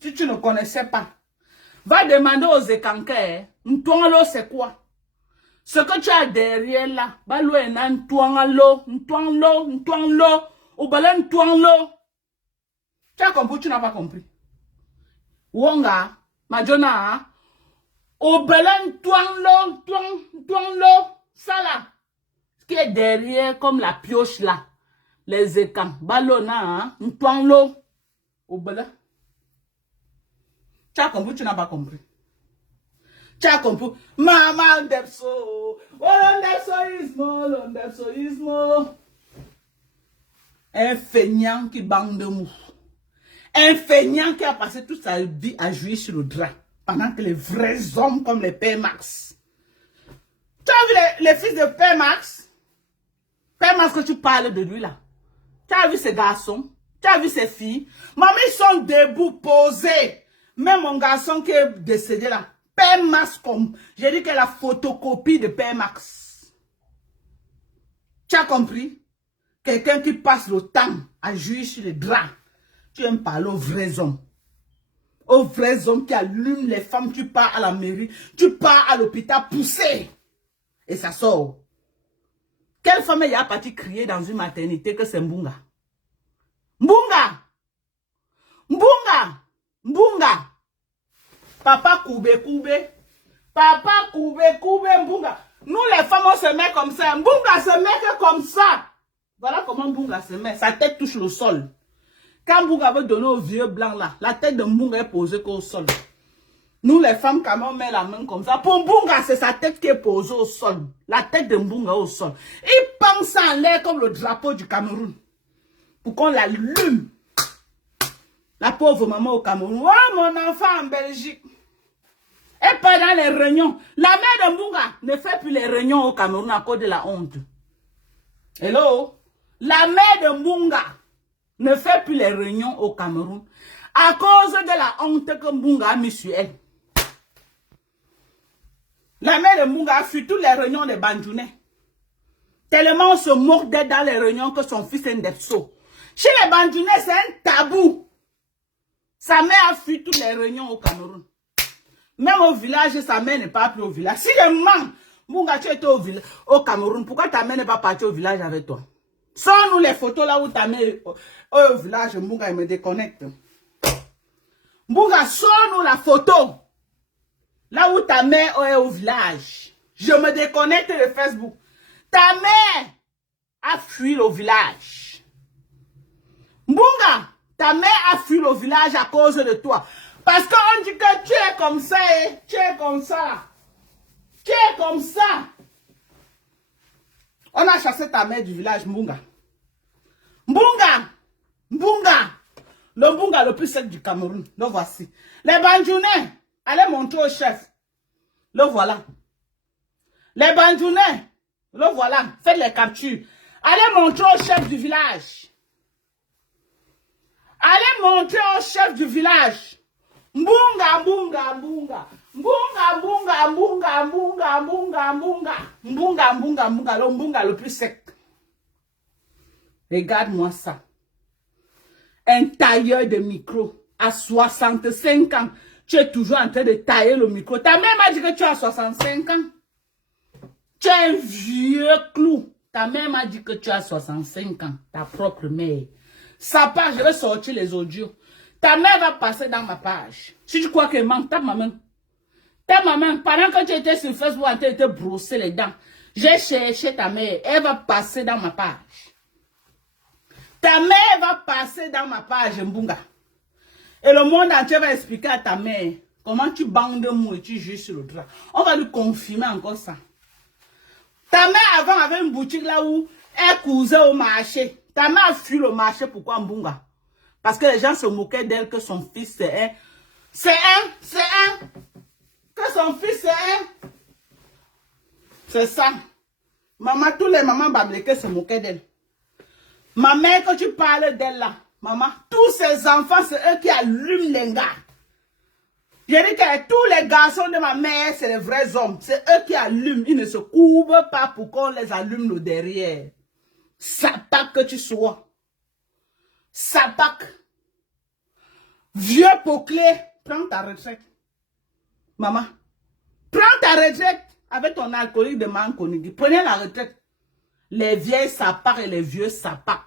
Si tu ne connaissais pas, va demander aux écanquets, un toingalo c'est quoi? Ce que tu as derrière là, va louer un toingalo, un toingalo, un toingalo, ou bien un toingalo. Tu as compris, tu n'as pas compris. Wonga, Majona, au belen toingalo, ça là. Ce qui est derrière comme la pioche là. Les écans, ballona, un toingalo, au belen. Tu as compris, tu n'as pas compris. Tu as compris. Maman Ndepso. Oh, Ndepso ismo. Un feignant qui bande de mou. Un feignant qui a passé toute sa vie à jouer sur le drap. Pendant que les vrais hommes comme les Père Max. Tu as vu les fils de Père Max? Père Max que tu parles de lui là. Tu as vu ces garçons? Tu as vu ces filles? Maman, ils sont debout, posés. Même mon garçon qui est décédé là. Père Max comme. J'ai dit que la photocopie de Père Max. Tu as compris? Quelqu'un qui passe le temps à jouer sur les draps. Tu aimes parler aux vrais hommes. Aux vrais hommes qui allument les femmes. Tu pars à la mairie. Tu pars à l'hôpital poussé. Et ça sort. Quelle femme est partie crier dans une maternité que c'est Mbunga? Mbunga! Mbunga! Mbunga! Papa Koube. Papa Koube, Mbunga. Nous les femmes on se met comme ça. Mbunga se met que comme ça. Voilà comment Mbunga se met. Sa tête touche le sol. Quand Mbunga veut donner au vieux blanc là, la tête de Mbunga est posée qu'au sol. Nous les femmes quand on met la main comme ça. Pour Mbunga c'est sa tête qui est posée au sol. La tête de Mbunga au sol. Il pense en l'air comme le drapeau du Cameroun. Pour qu'on l'allume. La pauvre maman au Cameroun. Oh mon enfant en Belgique. Et pendant les réunions. La mère de Mbunga ne fait plus les réunions au Cameroun à cause de la honte. Hello? La mère de Mbunga ne fait plus les réunions au Cameroun à cause de la honte que Mbunga a mis sur elle. La mère de Mbunga a fui toutes les réunions de Bandjounais. Tellement on se moque d'être dans les réunions que son fils est Ndepso. Chez les Bandjounais, c'est un tabou. Sa mère a fui toutes les réunions au Cameroun. Même au village, sa mère n'est pas plus au village. Si je mens, Mbunga, tu étais au Cameroun, pourquoi ta mère n'est pas partie au village avec toi? Sors-nous les photos là où ta mère est au village, Mbunga, il me déconnecte. Mbunga, sors-nous la photo. Là où ta mère est au village. Je me déconnecte de Facebook. Ta mère a fui le village. Mbunga, ta mère a fui le village à cause de toi. Parce qu'on dit que tu es comme ça, tu es comme ça. Tu es comme ça. On a chassé ta mère du village, Mbunga. Mbunga. Le Mbunga le plus sec du Cameroun. Le voici. Les Bandjounais, allez montrer au chef. Le voilà. Les Bandjounais, le voilà. Faites les captures. Allez montrer au chef du village. Allez montrer au chef du village. Mbunga. Le Mbunga le plus sec. Regarde-moi ça. Un tailleur de micro à 65 ans. Tu es toujours en train de tailler le micro. Ta mère m'a dit que tu as 65 ans. Tu es un vieux clou. Ta mère m'a dit que tu as 65 ans. Ta propre mère. Sa page, je vais sortir les audios. Ta mère va passer dans ma page. Si tu crois qu'elle manque, tape ma main. Tape ma main. Pendant que tu étais sur Facebook, en train de te brosser les dents, j'ai cherché ta mère. Elle va passer dans ma page. Ta mère va passer dans ma page, Mbunga. Et le monde entier va expliquer à ta mère Comment tu bandes de mou et tu juges sur le drap. On va lui confirmer encore ça. Ta mère avant avait une boutique là où elle cousait au marché. Ta mère a fui le marché, pourquoi Mbunga? Parce que les gens se moquaient d'elle que son fils c'est un. Que son fils c'est un. C'est ça. Maman, tous les mamans babléquées se moquaient d'elle. Ma mère, quand tu parles d'elle là, maman, tous ces enfants, c'est eux qui allument les gars. J'ai dit que tous les garçons de ma mère, c'est les vrais hommes. C'est eux qui allument. Ils ne se couvrent pas pour qu'on les allume le derrière. Sapac que tu sois. Sapac. Vieux poclé, prends ta retraite. Maman, prends ta retraite avec ton alcoolique de Mankonigi. Prenez la retraite. Les vieilles sapacs et les vieux sapacs.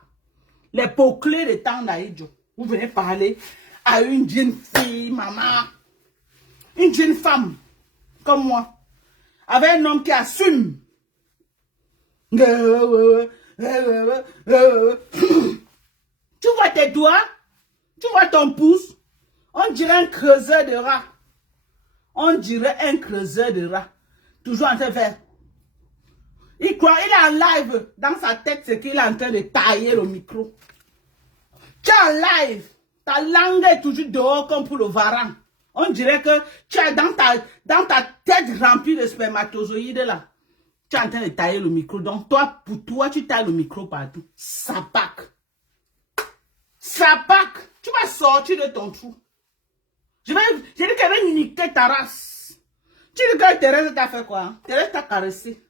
Les poclés de Tandaïdjo. Vous venez parler à une jeune fille, maman. Une jeune femme, comme moi, avec un homme qui assume. Tu vois tes doigts? Tu vois ton pouce? On dirait un creuseur de rats. On dirait un creuseur de rats. Toujours en train de faire. Il croit, il est en live. Dans sa tête, c'est qu'il est en train de tailler le micro. Tu es en live. Ta langue est toujours dehors comme pour le varan. On dirait que tu as dans ta tête remplie de spermatozoïdes là. Tu es en train de tailler le micro. Donc toi, pour toi, tu tailles le micro partout. Sapac. Sapac. Tu vas sortir de ton trou. J'ai dit qu'elle va niquer ta race. Tu dis que Thérèse t'a fait quoi? Thérèse t'a caressé.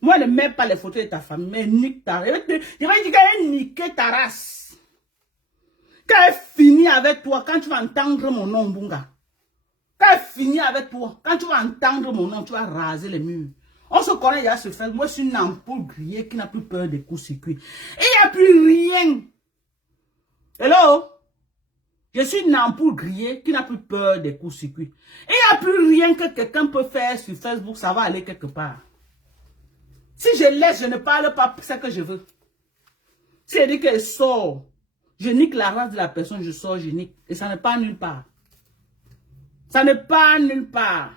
Moi, ne mets pas les photos de ta famille, mais nique ta race. Je vais dire qu'elle va niquer ta race. Quand elle finit avec toi, quand tu vas entendre mon nom, Bunga. Quand elle finit avec toi, quand tu vas entendre mon nom, tu vas raser les murs. On se connaît, il y a ce fait. Moi, je suis une ampoule grillée qui n'a plus peur des coups circuits. Et il n'y a plus rien. Hello? Je suis une ampoule grillée qui n'a plus peur des coups circuits. Et il n'y a plus rien que quelqu'un peut faire sur Facebook, ça va aller quelque part. Si je laisse, je ne parle pas ce que je veux. Si elle dit qu'elle sort, je nique la race de la personne, je sors, je nique. Et ça n'est pas nulle part. Ça n'est pas nulle part.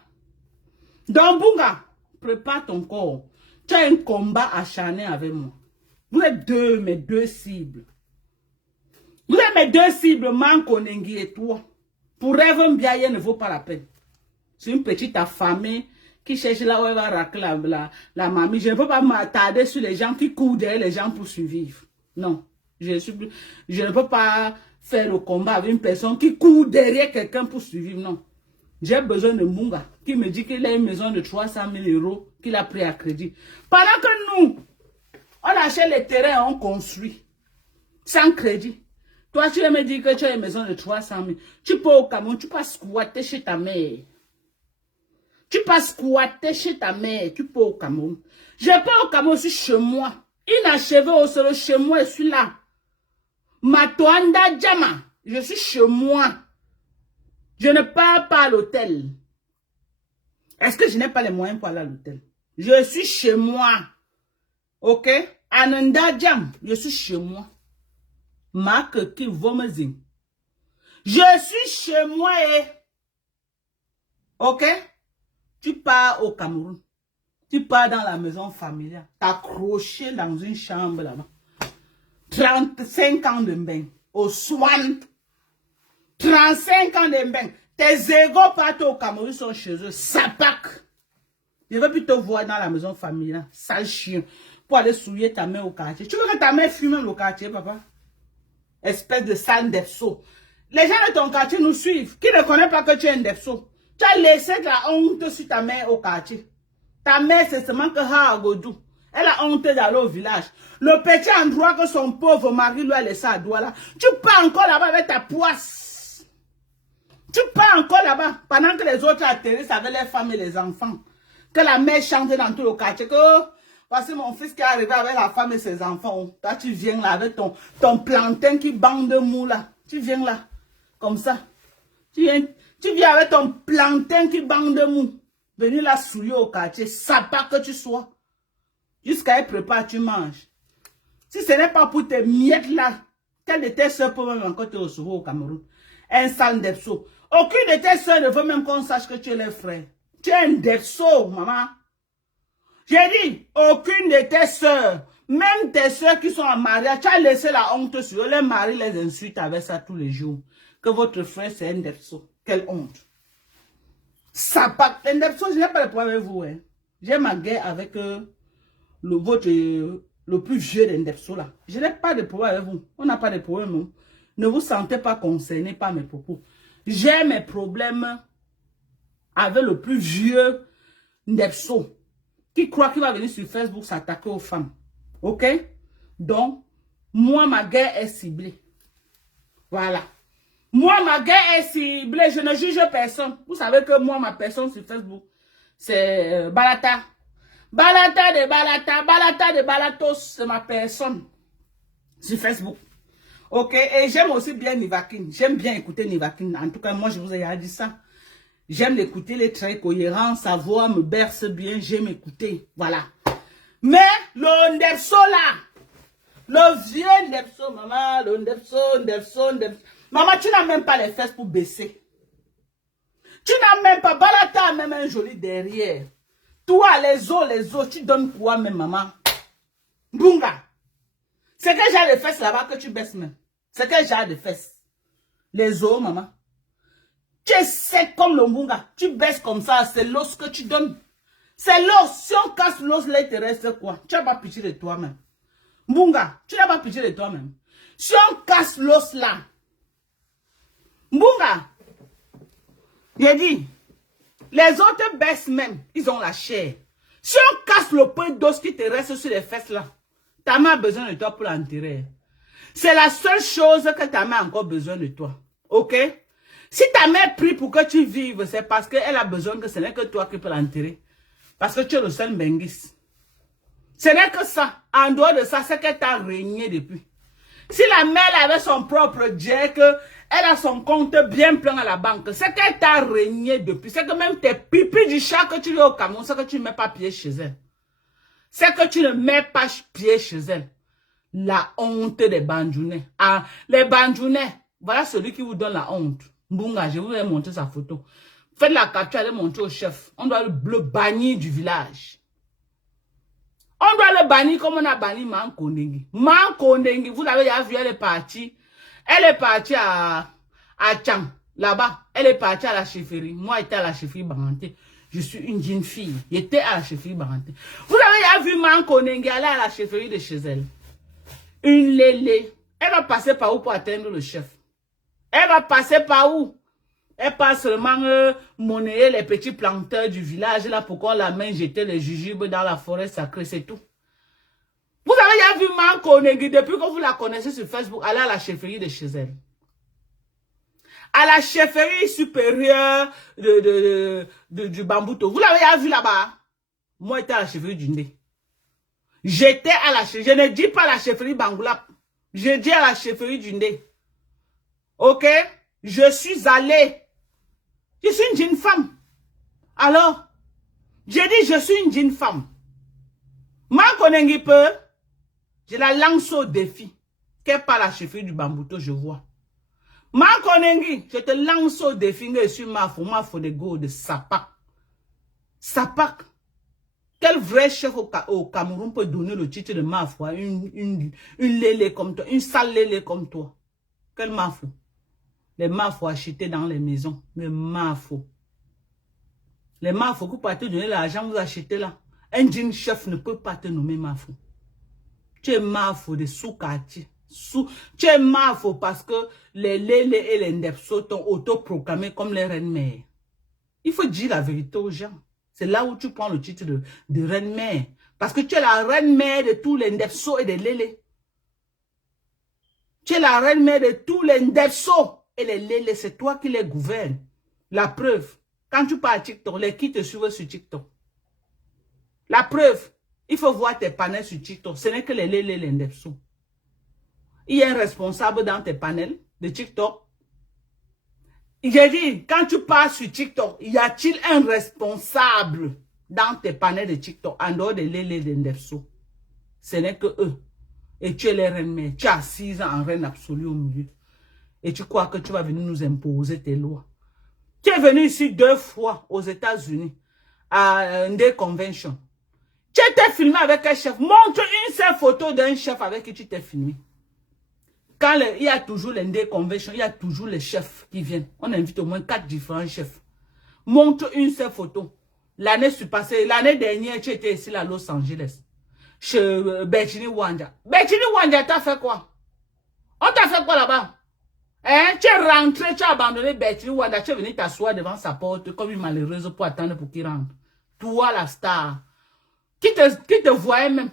Donc, Bunga, prépare ton corps. Tu as un combat acharné avec moi. Vous êtes mes deux cibles. Vous êtes mes deux cibles, Mankonengi et toi. Pour rêver Mbiaye ne vaut pas la peine. C'est une petite affamée qui cherche là où elle va racler la mamie. Je ne peux pas m'attarder sur les gens qui courent derrière les gens pour survivre. Non. Je ne peux pas faire le combat avec une personne qui court derrière quelqu'un pour survivre. Non. J'ai besoin de Munga qui me dit qu'il a une maison de 300 000 € qu'il a pris à crédit. Pendant que nous, on achète les terrains, on construit. Sans crédit. Toi, tu vas me dire que tu as une maison de 300 000. Tu peux au Cameroun, tu peux squatter chez ta mère. Tu peux squatter chez ta mère. Tu peux au Cameroun. Je peux au Cameroun, je suis chez moi. Inachevé au sol, chez moi, je suis là. Matoanda Djama, je suis chez moi. Je ne pars pas à l'hôtel. Est-ce que je n'ai pas les moyens pour aller à l'hôtel? Je suis chez moi. Ok? Ananda Djam, je suis chez moi. Marc qui vomezin. Je suis chez moi et... Ok? Tu pars au Cameroun. Tu pars dans la maison familiale. T'accroché dans une chambre là-bas. 35 ans de bain. Au Swan. 35 ans de bain. Tes égaux partent au Cameroun, sont chez eux. Sapac. Je veux plus te voir dans la maison familiale. Sale chien. Pour aller souiller ta mère au quartier. Tu veux que ta mère fume au quartier, papa? Espèce de sale Ndefso. Les gens de ton quartier nous suivent. Qui ne connaît pas que tu es un Ndefso? Tu as laissé de la honte sur ta mère au quartier. Ta mère, c'est seulement que Godou. Elle a honte d'aller au village. Le petit endroit que son pauvre mari lui a laissé à Douala. Tu pars encore là-bas avec ta poisse. Tu pars encore là-bas pendant que les autres atterrissent avec les femmes et les enfants. Que la mère chante dans tout le quartier. Que voici mon fils qui est arrivé avec la femme et ses enfants. Toi, tu viens là avec ton plantain qui bande de mou là. Tu viens là. Comme ça. Tu viens avec ton plantain qui bande de mou. Venir là souiller au quartier. Sapa que tu sois. Jusqu'à être préparé, tu manges. Si ce n'est pas pour tes miettes là, quel était ce problème encore te recevoir au Cameroun? Un sale Ndefso. Aucune de tes soeurs ne veut même qu'on sache que tu es leur frère. Tu es un depso, maman. J'ai dit, aucune de tes soeurs, même tes soeurs qui sont en mariage, tu as laissé la honte sur eux. Les maris les insultent avec ça tous les jours. Que votre frère, c'est un depso. Quelle honte. Ça part. Un depso, je n'ai pas de problème avec vous. Hein. J'ai ma guerre avec le plus vieux des depso là. Je n'ai pas de problème avec vous. On n'a pas de problème. Non? Ne vous sentez pas concerné par mes propos. J'ai mes problèmes avec le plus vieux Nepso qui croit qu'il va venir sur Facebook s'attaquer aux femmes. Ok? Donc, moi, ma guerre est ciblée. Voilà. Moi, ma guerre est ciblée. Je ne juge personne. Vous savez que moi, ma personne sur Facebook, c'est Balata. Balata de Balata. Balata de Balatos, c'est ma personne sur Facebook. Ok, et j'aime aussi bien Nivakin. J'aime bien écouter Nivakin. En tout cas, moi, je vous ai déjà dit ça. J'aime l'écouter, les traits cohérents, sa voix me berce bien, j'aime écouter. Voilà. Mais le Ndepso là, le vieux Ndepso, maman, le Ndepso. Maman, tu n'as même pas les fesses pour baisser. Tu n'as même pas, Balata même un joli derrière. Toi, les os, tu donnes quoi même, maman? Bunga. C'est quel genre de fesses là-bas que tu baisses même? C'est quel genre de fesses? Les os, maman. Tu es sec comme le mbunga. Tu baisses comme ça, c'est l'os que tu donnes. C'est l'os. Si on casse l'os, là, il te reste quoi? Tu n'as pas pitié de toi-même. Mbunga, tu n'as pas pitié de toi-même. Si on casse l'os là, mbunga, j'ai dit, les autres baissent même, ils ont la chair. Si on casse le point d'os qui te reste sur les fesses là, ta mère a besoin de toi pour l'enterrer. C'est la seule chose que ta mère a encore besoin de toi. Ok? Si ta mère prie pour que tu vives, c'est parce qu'elle a besoin que ce n'est que toi qui peux l'enterrer. Parce que tu es le seul Benguis. Ce n'est que ça. En dehors de ça, c'est qu'elle t'a régné depuis. Si la mère avait son propre Jack, elle a son compte bien plein à la banque, c'est qu'elle t'a régné depuis. C'est que même tes pipis du chat que tu vis au Cameroun, c'est que tu ne mets pas pied chez elle. C'est que tu ne mets pas pied chez elle. La honte des Bandjounais. Ah, les Bandjounais, voilà celui qui vous donne la honte. Mbunga, je vous ai montré sa photo. Faites la capture, allez montrer au chef. On doit le bannir du village. On doit le bannir comme on a banni Mankondengi. Mankondengi, vous l'avez déjà vu, elle est partie. Elle est partie à Tchang, là-bas. Elle est partie à la chefferie. Moi, j'étais à la chefferie Baranté. Je suis une jeune fille. J'étais à la chefferie Baranté. Vous avez déjà vu Mankondengi aller à la chefferie de chez elle. Une lélé. Elle va passer par où pour atteindre le chef? Elle va passer par où? Elle passe seulement monnayer les petits planteurs du village là pour qu'on la main jeter les jujubes dans la forêt sacrée, c'est tout. Vous avez déjà vu Mankondengi depuis que vous la connaissez sur Facebook, aller à la chefferie de chez elle. À la chefferie supérieure du Bambouto. Vous l'avez déjà vu là-bas? Moi, j'étais à la chefferie du Ndé. J'étais à la chefferie. Je ne dis pas la chefferie Bangoulap. Je dis à la chefferie du Ndé. Ok? Je suis allée. Je suis une jeune femme. Alors, j'ai dit je suis une jeune femme. Mankondengi peut, je la lance au défi. Qu'elle parle à la chefferie du Bambouto, je vois. Mankondengi, je te lance au défi que je suis mafo de go de Sapak. Sapak. Quel vrai chef au Cameroun peut donner le titre de mafo à une lélé comme toi, une sale lélé comme toi? Quel mafo? Les mafos achetés dans les maisons. Les mafos. Les mafos, vous pouvez te donner l'argent, vous achetez là. Un jeune chef ne peut pas te nommer mafo. Tu es mafo de sous-quartier. Tu es mafo parce que les lélés et les ndepso t'ont autoproclamé comme les reines-mères. Il faut dire la vérité aux gens. C'est là où tu prends le titre de reine-mère. Parce que tu es la reine-mère de tous les ndepso et des lélés. Tu es la reine-mère de tous les ndepso. Et les lélés, c'est toi qui les gouvernes. La preuve, quand tu pars à TikTok, les qui te suivent sur TikTok. La preuve, il faut voir tes panels sur TikTok. Ce n'est que les lélés, les ndepso. Il y a un responsable dans tes panels de TikTok. J'ai dit, quand tu pars sur TikTok, y a-t-il un responsable dans tes panels de TikTok en dehors des lélés, les ndepso? Ce n'est que eux. Et tu es les reines-mères. Tu as 6 ans en reine absolue au milieu. Et tu crois que tu vas venir nous imposer tes lois. Tu es venu ici 2 fois aux États-Unis à Ndé Convention. Tu étais filmé avec un chef. Montre une seule photo d'un chef avec qui tu t'es filmé. Quand il y a toujours les Ndé Convention, il y a toujours les chefs qui viennent. On invite au moins 4 différents chefs. Montre une seule photo. L'année passée, l'année dernière, tu étais ici à Los Angeles. Chez Bertini Wanja. Bertini Wanja, t'as fait quoi? On t'a fait quoi là-bas? Hein? Tu es rentré, tu as abandonné Bertini Wanja, tu es venu t'asseoir devant sa porte comme une malheureuse pour attendre pour qu'il rentre. Toi, la star. Qui te voyait même.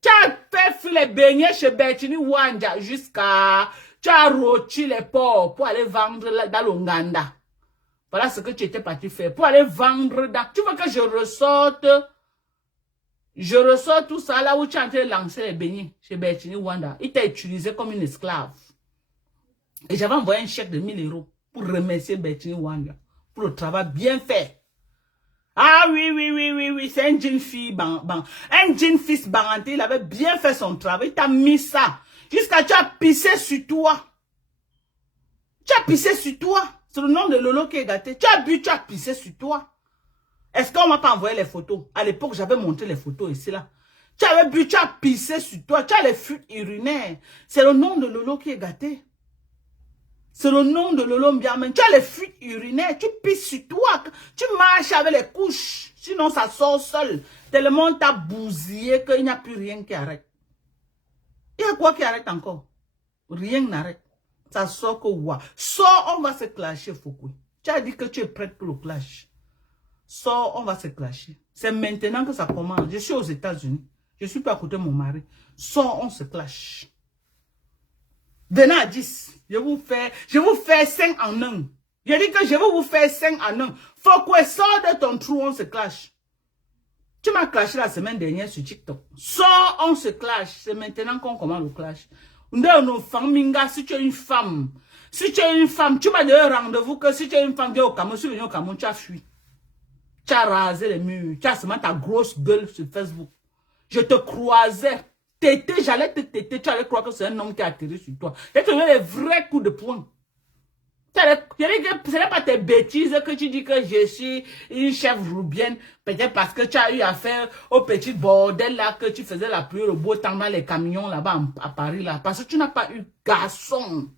Tu as fait les beignets chez Bertini Wanja jusqu'à... Tu as rôti les porcs pour aller vendre dans l'Ouganda. Voilà ce que tu étais parti faire. Pour aller vendre dans... Tu veux que je ressorte tout ça là où tu es en train de lancer les beignets chez Bertini Wanja. Il t'a utilisé comme une esclave. Et j'avais envoyé un chèque de 1000 € pour remercier Bertini Wanja pour le travail bien fait. Ah oui, c'est un jeune fille, un jeune fils baranté, il avait bien fait son travail, il t'a mis ça, jusqu'à tu as pissé sur toi. Tu as pissé sur toi, c'est le nom de Lolo qui est gâté. Tu as bu, tu as pissé sur toi. Est-ce qu'on m'a pas envoyé les photos? À l'époque, j'avais montré les photos ici, là. Tu avais bu, tu as pissé sur toi, tu as les fuites urinaires. C'est le nom de Lolo qui est gâté. C'est le nom de Lolo Mbiamen. Tu as les fuites urinaires, tu pisses sur toi, tu marches avec les couches, sinon ça sort seul. Tellement t'as bousillé qu'il n'y a plus rien qui arrête. Il y a quoi qui arrête encore? Rien n'arrête. Ça sort que ouais. Sors, on va se clasher, Foukoui. Tu as dit que tu es prête pour le clash. Sors, on va se clasher. C'est maintenant que ça commence. Je suis aux États-Unis. Je suis pas à côté de mon mari. Sors, on se clash. Venez à 10. Je vous fais 5 en 1. Je dis que je vais vous faire 5 en 1. Faut que sors de ton trou, on se clash. Tu m'as clashé la semaine dernière sur TikTok. Sors, on se clash. C'est maintenant qu'on commence le clash. Si tu es une femme, tu m'as donné rendez-vous que si tu es une femme, viens au Cameroun, si tu es venu au Cameroun, tu as fui. Tu as rasé les murs. Tu as seulement ta grosse gueule sur Facebook. Je te croisais. J'allais te téter, tu allais croire que c'est un homme qui a atterri sur toi. Je te donné les vrais coups de poing. Ce n'est pas tes bêtises que tu dis que je suis une chef roubienne, peut-être parce que tu as eu affaire au petit bordel là, que tu faisais la pluie, le beau temps dans les camions là-bas à Paris là, parce que tu n'as pas eu garçon.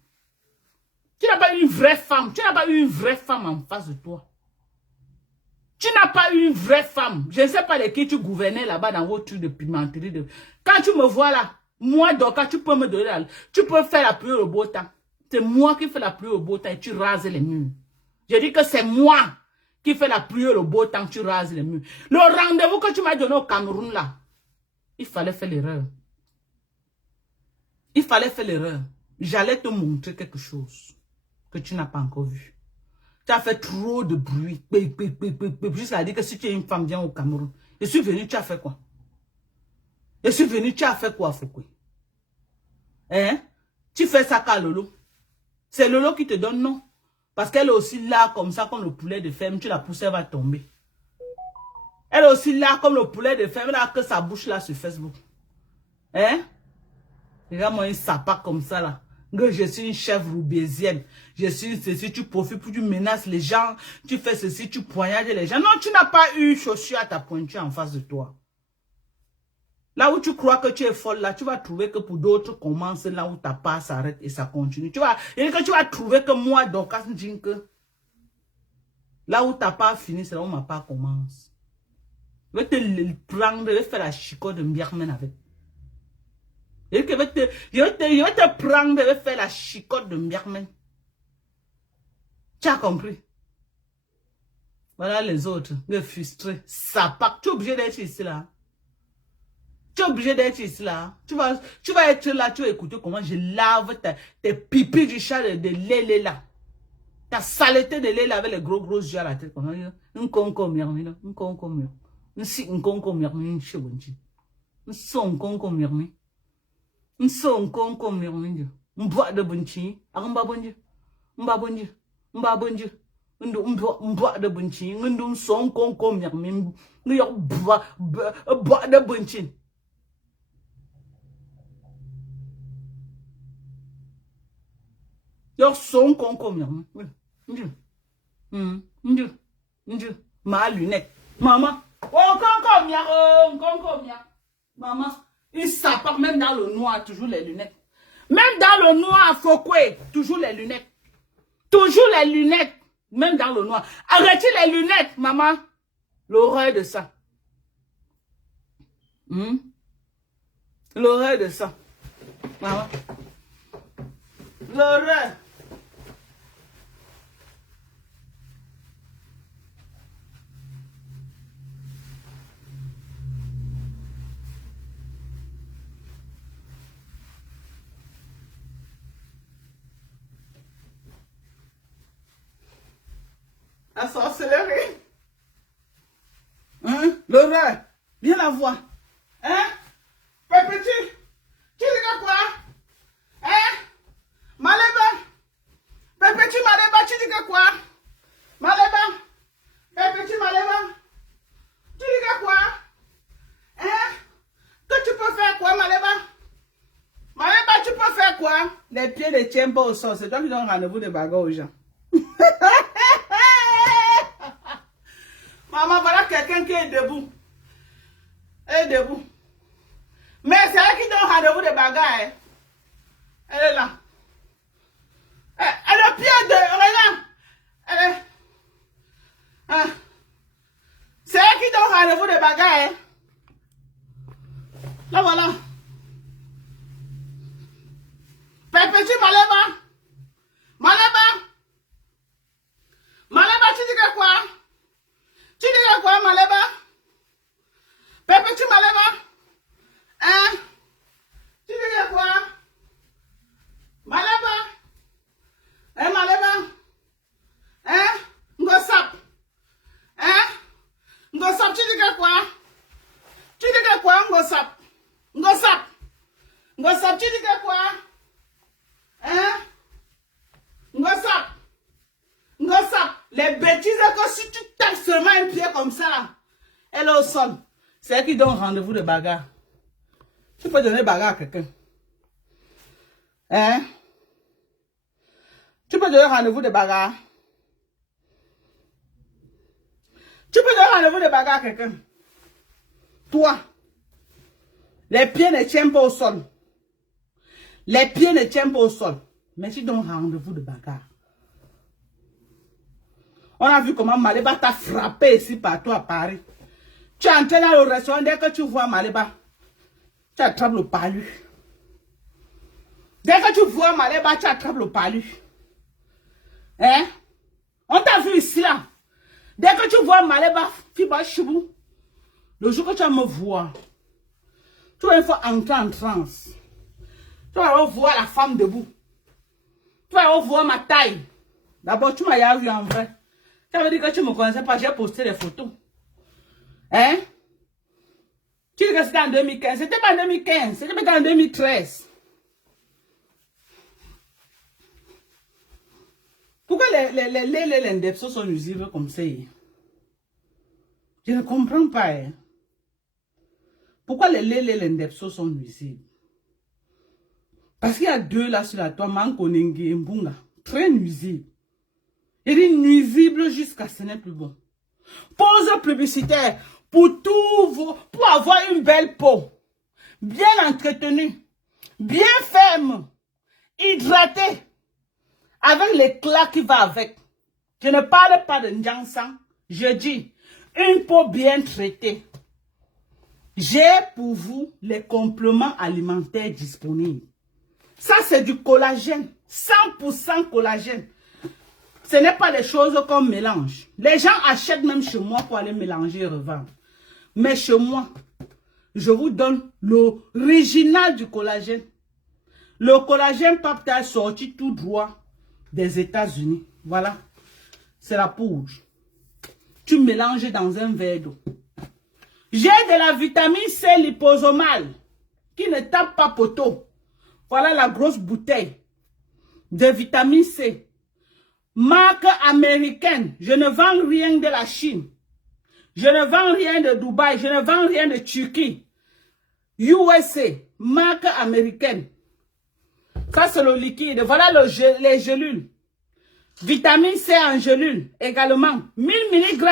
Tu n'as pas eu une vraie femme, tu n'as pas eu une vraie femme en face de toi. Tu n'as pas eu une vraie femme. Je ne sais pas de qui tu gouvernais là-bas dans vos trucs de pimenterie. Quand tu me vois là, moi, donc, tu peux me donner là, tu peux faire la pluie au beau temps. C'est moi qui fais la pluie au beau temps et tu rases les murs. Je dis que c'est moi qui fais la pluie au beau temps, tu rases les murs. Le rendez-vous que tu m'as donné au Cameroun là, il fallait faire l'erreur. Il fallait faire l'erreur. J'allais te montrer quelque chose que tu n'as pas encore vu. Tu as fait trop de bruit. Jusqu'à dire que si tu es une femme, viens au Cameroun. Je suis venu, tu as fait quoi? Je suis venu, tu as fait quoi, Foukoui? Hein? Tu fais ça qu'à Lolo. C'est Lolo qui te donne non. Parce qu'elle est aussi là comme ça, comme le poulet de ferme. Tu la pousses, elle va tomber. Elle est aussi là comme le poulet de ferme. Elle a que sa bouche là sur Facebook. Hein? Regarde-moi une sapa comme ça là. Que je suis une chef roubaisienne. Je suis ceci, tu profites, tu menaces les gens. Tu fais ceci, tu poignardes les gens. Non, tu n'as pas eu chaussure à ta pointure en face de toi. Là où tu crois que tu es folle, là, tu vas trouver que pour d'autres commence là où ta part s'arrête et ça continue. Tu vas trouver que moi, donc, là où ta part finit, c'est là où ma part commence. Je vais te prendre, je vais faire la chicote de Mbiarmen avec. Je vais te prendre, je vais faire la chicote de Mbiarmen. Tu as compris? Voilà les autres, les frustrés. Ça part. Tu es obligé d'être ici là. Tu es obligé d'être ici là. Tu vas être là, tu vas écouter comment je lave tes pipis du chat de lait là. Ta saleté de lait là avec les gros yeux à la tête. Un conco mirmi là. Un conco mirmi. Un conco mirmi. Un conco mirmi. Un conco mirmi. Un bois de bunchi. Un babonji. Un babonji. Un babonji. Un bois de bunchi. Un son conco mirmi. Un bois de bunchi. Yo son conco mirmi. Ma lunette. Maman. Oh, maman. Il s'appart même dans le noir, toujours les lunettes. Même dans le noir, Fokwe, toujours les lunettes. Toujours les lunettes. Même dans le noir. Arrêtez les lunettes, maman. L'horreur de ça. L'horreur de ça. Maman. L'horreur. La sorcellerie. L'horreur. Viens la voir. Petit. Tu dis quoi? Maleba. Petit Maleba, tu dis quoi? Maleba. Petit Maleba. Tu dis quoi? Que tu peux faire quoi, Maleba? Maleba, tu peux faire quoi? Les pieds ne tiennent pas au sol. C'est toi qui donnes rendez-vous de bagarre aux gens. Maman, voilà quelqu'un qui est debout. Elle est debout. Mais c'est elle qui donne rendez-vous de bagarre. Hein. Elle est là. Elle est au pied de... Regarde. Elle est... Hein. C'est elle qui donne rendez-vous de bagarre. Hein. Là, voilà. Petit Maleba. Maleba. Maleba, tu dis quoi? Tu dis quoi, Maleba? Petit Maleba? Tu dis quoi? Maleba? Maleba? Ngosap? Ngosap, tu dis quoi? Tu dis quoi, Ngosap? Ngosap? Ngosap, tu dis quoi? Ngosap? Ngosap? Les bêtises que si tu tapes seulement un pied comme ça, là, elle est au sol. C'est elle qui donne rendez-vous de bagarre. Tu peux donner bagarre à quelqu'un. Tu peux donner rendez-vous de bagarre. Tu peux donner rendez-vous de bagarre à quelqu'un. Toi, les pieds ne tiennent pas au sol. Les pieds ne tiennent pas au sol. Mais tu donnes rendez-vous de bagarre. On a vu comment Maleba t'a frappé ici partout à Paris. Tu es entré dans le restaurant, dès que tu vois Maleba, tu attrapes le palu. Dès que tu vois Maleba, tu attrapes le palu. On t'a vu ici là. Dès que tu vois Maleba, Fiba Chibou, le jour que tu vas me voir, tu vas une fois entrer en transe. Tu vas voir la femme debout. Tu vas voir ma taille. D'abord, tu m'as vu en vrai. Ça veut dire que tu ne me connaissais pas, j'ai posté des photos. Tu dis que c'était en 2015. C'était pas en 2015, c'était peut-être en 2013. Pourquoi les indepsos sont nuisibles comme ça? Je ne comprends pas. Pourquoi les indepsos sont nuisibles? Parce qu'il y a deux là sur la toile, Mankonenge et Mbunga. Très nuisibles. Il est nuisible jusqu'à ce n'est plus bon. Pause publicitaire pour pour avoir une belle peau, bien entretenue, bien ferme, hydratée, avec l'éclat qui va avec. Je ne parle pas de Njansan, je dis une peau bien traitée. J'ai pour vous les compléments alimentaires disponibles. Ça c'est du collagène, 100% collagène. Ce n'est pas des choses qu'on mélange. Les gens achètent même chez moi pour aller mélanger et revendre. Mais chez moi, je vous donne l'original du collagène. Le collagène Papta est sorti tout droit des États-Unis. Voilà. C'est la poudre. Tu mélanges dans un verre d'eau. J'ai de la vitamine C liposomale qui ne tape pas poteau. Voilà la grosse bouteille de vitamine C. Marque américaine. Je ne vends rien de la Chine. Je ne vends rien de Dubaï. Je ne vends rien de Turquie. USA. Marque américaine. Ça, c'est le liquide. Voilà les gélules. Vitamine C en gelule, également, 1000 mg.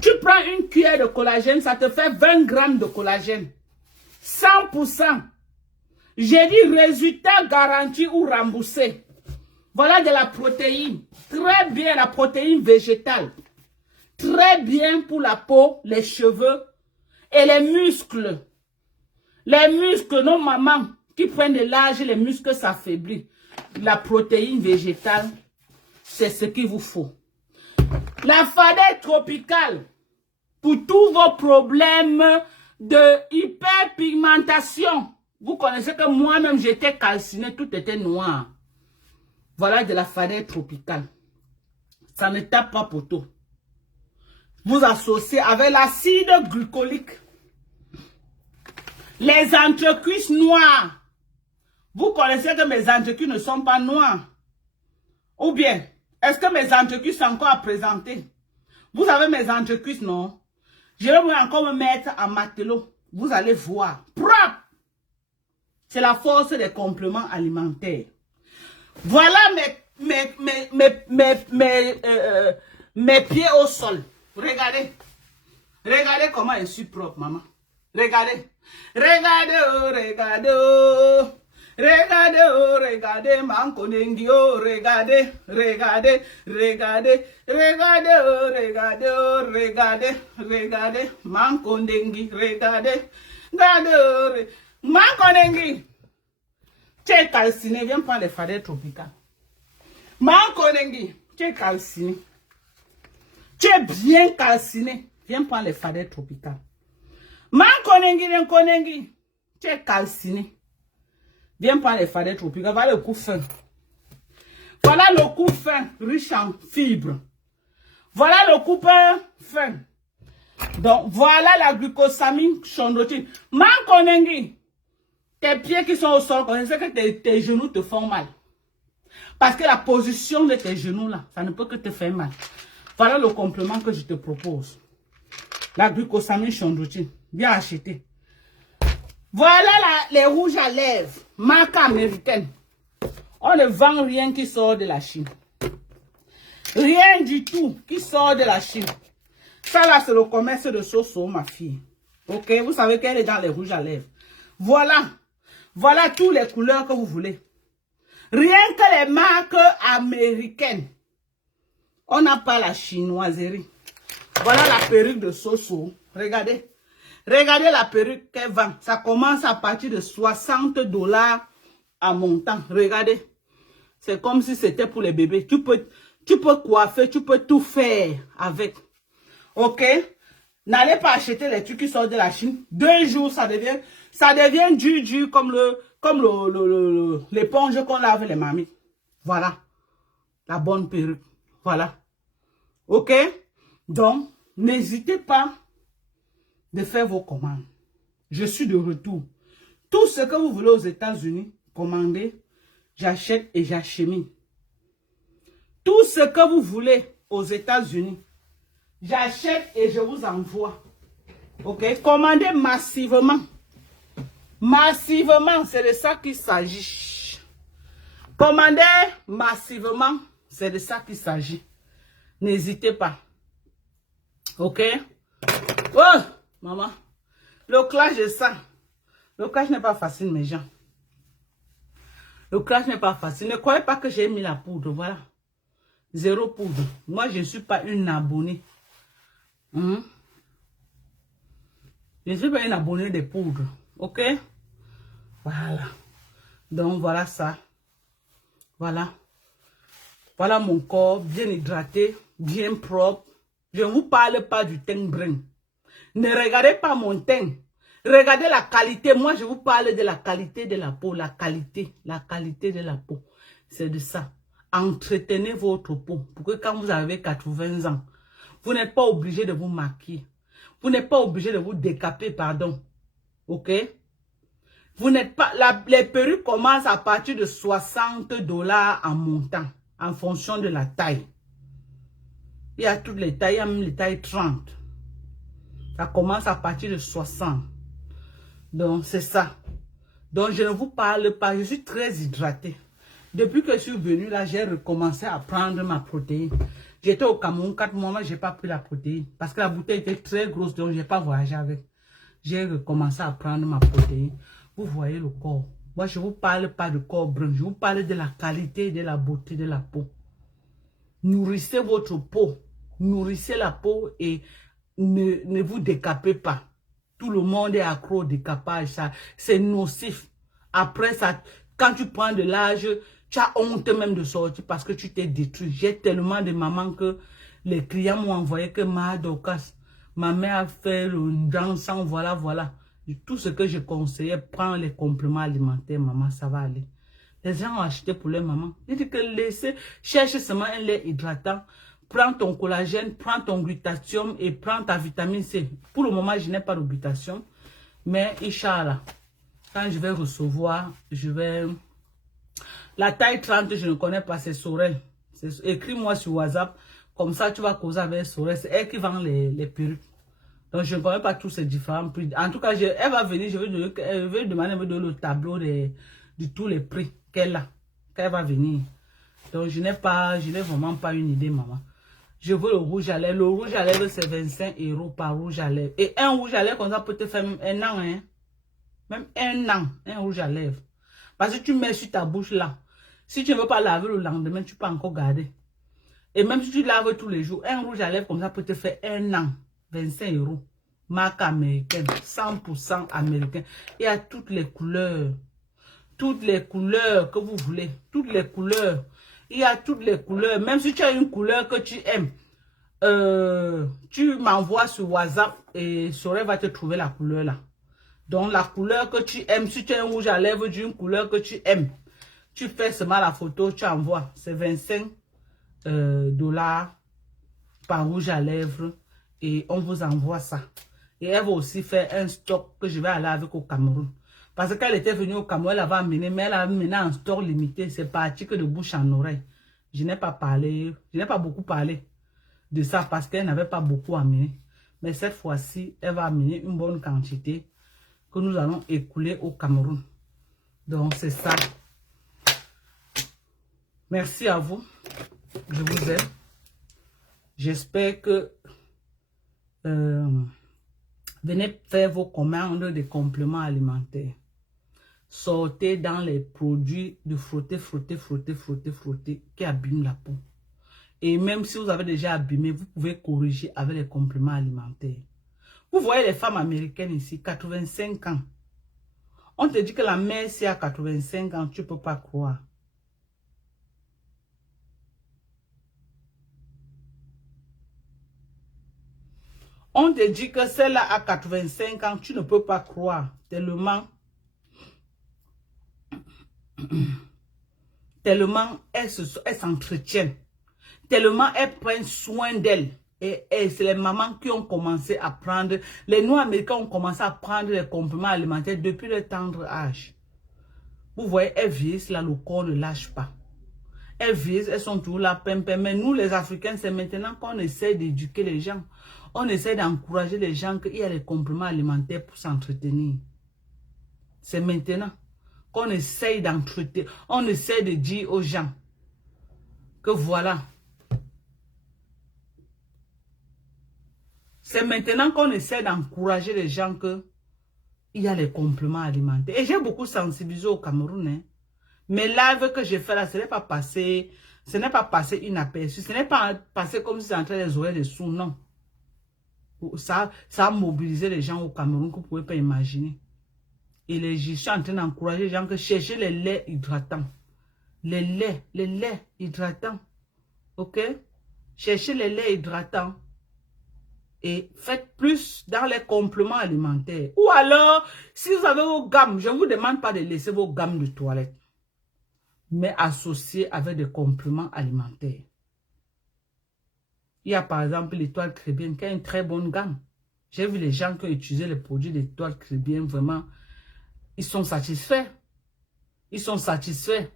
Tu prends une cuillère de collagène, ça te fait 20 grammes de collagène. 100%. J'ai dit résultat garanti ou remboursé. Voilà de la protéine. Très bien, la protéine végétale. Très bien pour la peau, les cheveux et les muscles. Les muscles, nos mamans qui prennent de l'âge, les muscles s'affaiblissent. La protéine végétale, c'est ce qu'il vous faut. La fadette tropicale, pour tous vos problèmes de hyperpigmentation. Vous connaissez que moi-même, j'étais calcinée, tout était noir. Voilà de la fadette tropicale. Ça ne tape pas poteau. Vous associez avec l'acide glycolique. Les entrecuisses noires. Vous connaissez que mes entrecuisses ne sont pas noires. Ou bien, est-ce que mes entrecuisses sont encore à présenter? Vous avez mes entrecuisses, non? Je vais encore me mettre en matelot. Vous allez voir. Propre! C'est la force des compléments alimentaires. Voilà mes pieds au sol. Regardez. Regardez comment je suis propre, maman. Regardez. Regardez, oh, regardez, oh. Regardez, oh, regardez, mankonengi, oh, regardez, regardez, regardez, regardez, oh, regardez, oh, regardez, regardez, mankonengi, regardez, regardez, oh, mankonengi. Tu es calciné, viens prendre les fadettes tropicales. Mankonengi, tu es calciné. Tu es bien calciné, viens prendre les fadettes tropicales. Mankonengi, tu es calciné. Viens prendre les fadettes tropicales. Voilà le coup fin. Voilà le coup fin, riche en fibres. Voilà le coup fin. Donc, voilà la glucosamine chondroïtine. Mankonengi, tes pieds qui sont au sol, c'est que tes genoux te font mal. Parce que la position de tes genoux là, ça ne peut que te faire mal. Voilà le complément que je te propose. La glucosamine chondroïtine. Bien acheté. Voilà les rouges à lèvres, marque américaine. On ne vend rien qui sort de la Chine. Rien du tout qui sort de la Chine. Ça là, c'est le commerce de Soso, ma fille. Ok, vous savez qu'elle est dans les rouges à lèvres. Voilà. Voilà toutes les couleurs que vous voulez. Rien que les marques américaines. On n'a pas la chinoiserie. Voilà la perruque de Soso. Regardez. Regardez la perruque qu'elle vend. Ça commence à partir de 60 $ à montant. Regardez. C'est comme si c'était pour les bébés. Tu peux coiffer, tu peux tout faire avec. Ok? N'allez pas acheter les trucs qui sortent de la Chine. 2 jours, ça devient dur comme l'éponge qu'on lave les mamies. Voilà. La bonne perruque. Voilà. Ok? Donc, n'hésitez pas de faire vos commandes. Je suis de retour. Tout ce que vous voulez aux États-Unis, commandez, j'achète et j'achemine. Tout ce que vous voulez aux États-Unis, j'achète et je vous envoie. Ok? Commandez massivement. Massivement, c'est de ça qu'il s'agit. Commandez massivement, c'est de ça qu'il s'agit. N'hésitez pas. Ok? Oh! Maman, le clash de ça. Le clash n'est pas facile, mes gens. Le clash n'est pas facile. Ne croyez pas que j'ai mis la poudre. Voilà. 0 poudre. Moi, je ne suis pas une abonnée. Je ne suis pas une abonnée des poudres. Ok? Voilà. Donc, voilà ça. Voilà. Voilà mon corps bien hydraté, bien propre. Je ne vous parle pas du teint brun. Ne regardez pas mon teint. Regardez la qualité. Moi, je vous parle de la qualité de la peau. La qualité de la peau. C'est de ça. Entretenez votre peau. Pour que quand vous avez 80 ans, vous n'êtes pas obligé de vous maquiller. Vous n'êtes pas obligé de vous décaper, pardon. Ok? Vous n'êtes pas... les perruques commencent à partir de 60 $ en montant. En fonction de la taille. Il y a toutes les tailles. Il y a même les tailles 30. Ça commence à partir de 60. Donc, c'est ça. Donc, je ne vous parle pas. Je suis très hydratée. Depuis que je suis venue là, j'ai recommencé à prendre ma protéine. J'étais au Cameroun 4 mois, mais je n'ai pas pris la protéine. Parce que la bouteille était très grosse, donc je n'ai pas voyagé avec. J'ai recommencé à prendre ma protéine. Vous voyez le corps. Moi, je ne vous parle pas de corps brun. Je vous parle de la qualité et de la beauté de la peau. Nourrissez votre peau. Nourrissez la peau et ne vous décapez pas. Tout le monde est accro au décapage. C'est nocif. Après ça, quand tu prends de l'âge, tu as honte même de sortir parce que tu t'es détruit. J'ai tellement de mamans que les clients m'ont envoyé que ma mère a fait le dansant, voilà, voilà. Tout ce que je conseillais, prends les compléments alimentaires, maman, ça va aller. Les gens ont acheté pour leur maman. Ils disent que laissez, cherche seulement un lait hydratant. Prends ton collagène, prends ton glutathium et prends ta vitamine C. Pour le moment, je n'ai pas de glutathium. Mais, Inch'Allah, quand je vais recevoir, je vais... La taille 30, je ne connais pas, c'est Sorel. Écris-moi sur WhatsApp. Comme ça, tu vas causer avec Sorel. C'est elle qui vend les perruques. Donc, je ne connais pas tous ces différents prix. En tout cas, elle va venir, je vais demander de me donner le tableau de tous les prix qu'elle a. Quand elle va venir. Donc, je n'ai vraiment pas une idée, maman. Je veux le rouge à lèvres. Le rouge à lèvres, c'est 25 € par rouge à lèvres. Et un rouge à lèvres, comme ça, peut te faire même un an. Hein? Même un an, un rouge à lèvres. Parce que tu mets sur ta bouche là. Si tu ne veux pas laver le lendemain, tu peux encore garder. Et même si tu laves tous les jours, un rouge à lèvres comme ça peut te faire un an. 25 €. Marque américaine. 100% américain. Il y a toutes les couleurs. Toutes les couleurs que vous voulez. Toutes les couleurs. Il y a toutes les couleurs. Même si tu as une couleur que tu aimes. Tu m'envoies sur WhatsApp et Sorel va te trouver la couleur là. Donc la couleur que tu aimes. Si tu as un rouge à lèvres d'une couleur que tu aimes. Tu fais seulement la photo, tu envoies. C'est 25 $ par rouge à lèvres. Et on vous envoie ça. Et elle va aussi faire un stock que je vais aller avec au Cameroun. Parce qu'elle était venue au Cameroun, elle avait amené, mais elle a amené un stock limité. C'est parti que de bouche en oreille. Je n'ai pas parlé, je n'ai pas beaucoup parlé de ça parce qu'elle n'avait pas beaucoup amené. Mais cette fois-ci, elle va amener une bonne quantité que nous allons écouler au Cameroun. Donc, c'est ça. Merci à vous. Je vous aime. J'espère que venez faire vos commandes de compléments alimentaires. Sortez dans les produits de frotter qui abîment la peau. Et même si vous avez déjà abîmé, vous pouvez corriger avec les compléments alimentaires. Vous voyez les femmes américaines ici, 85 ans. On te dit que la mère, c'est à 85 ans, tu ne peux pas croire. On te dit que celle-là a 85 ans, tu ne peux pas croire. Tellement elles s'entretiennent. Tellement elles prennent soin d'elles. Et c'est les mamans qui ont commencé à prendre, les Noirs américains ont commencé à prendre les compléments alimentaires depuis le tendre âge. Vous voyez, elles vieillissent là, le corps ne lâche pas. Elles vieillissent, elles sont toujours là, mais nous les Africains, c'est maintenant qu'on essaie d'éduquer les gens. On essaie d'encourager les gens qu'il y a les compléments alimentaires pour s'entretenir. C'est maintenant qu'on essaie d'entretenir. On essaie de dire aux gens que voilà. C'est maintenant qu'on essaie d'encourager les gens qu'il y a les compléments alimentaires. Et j'ai beaucoup sensibilisé au Cameroun. Hein. Mais live que j'ai fait là, ce n'est pas passé inaperçu. Ce n'est pas passé comme si c'était en train de jouer des sous, non. Ça a mobilisé les gens au Cameroun que vous ne pouvez pas imaginer. Et je suis en train d'encourager les gens que chercher les laits hydratants. Les laits hydratants. Ok? Cherchez les laits hydratants. Et faites plus dans les compléments alimentaires. Ou alors, si vous avez vos gammes, je ne vous demande pas de laisser vos gammes de toilette. Mais associées avec des compléments alimentaires. Il y a par exemple l'étoile chrétienne qui a une très bonne gamme. J'ai vu les gens qui ont utilisé les produits d'étoile chrétienne, vraiment, ils sont satisfaits. Ils sont satisfaits.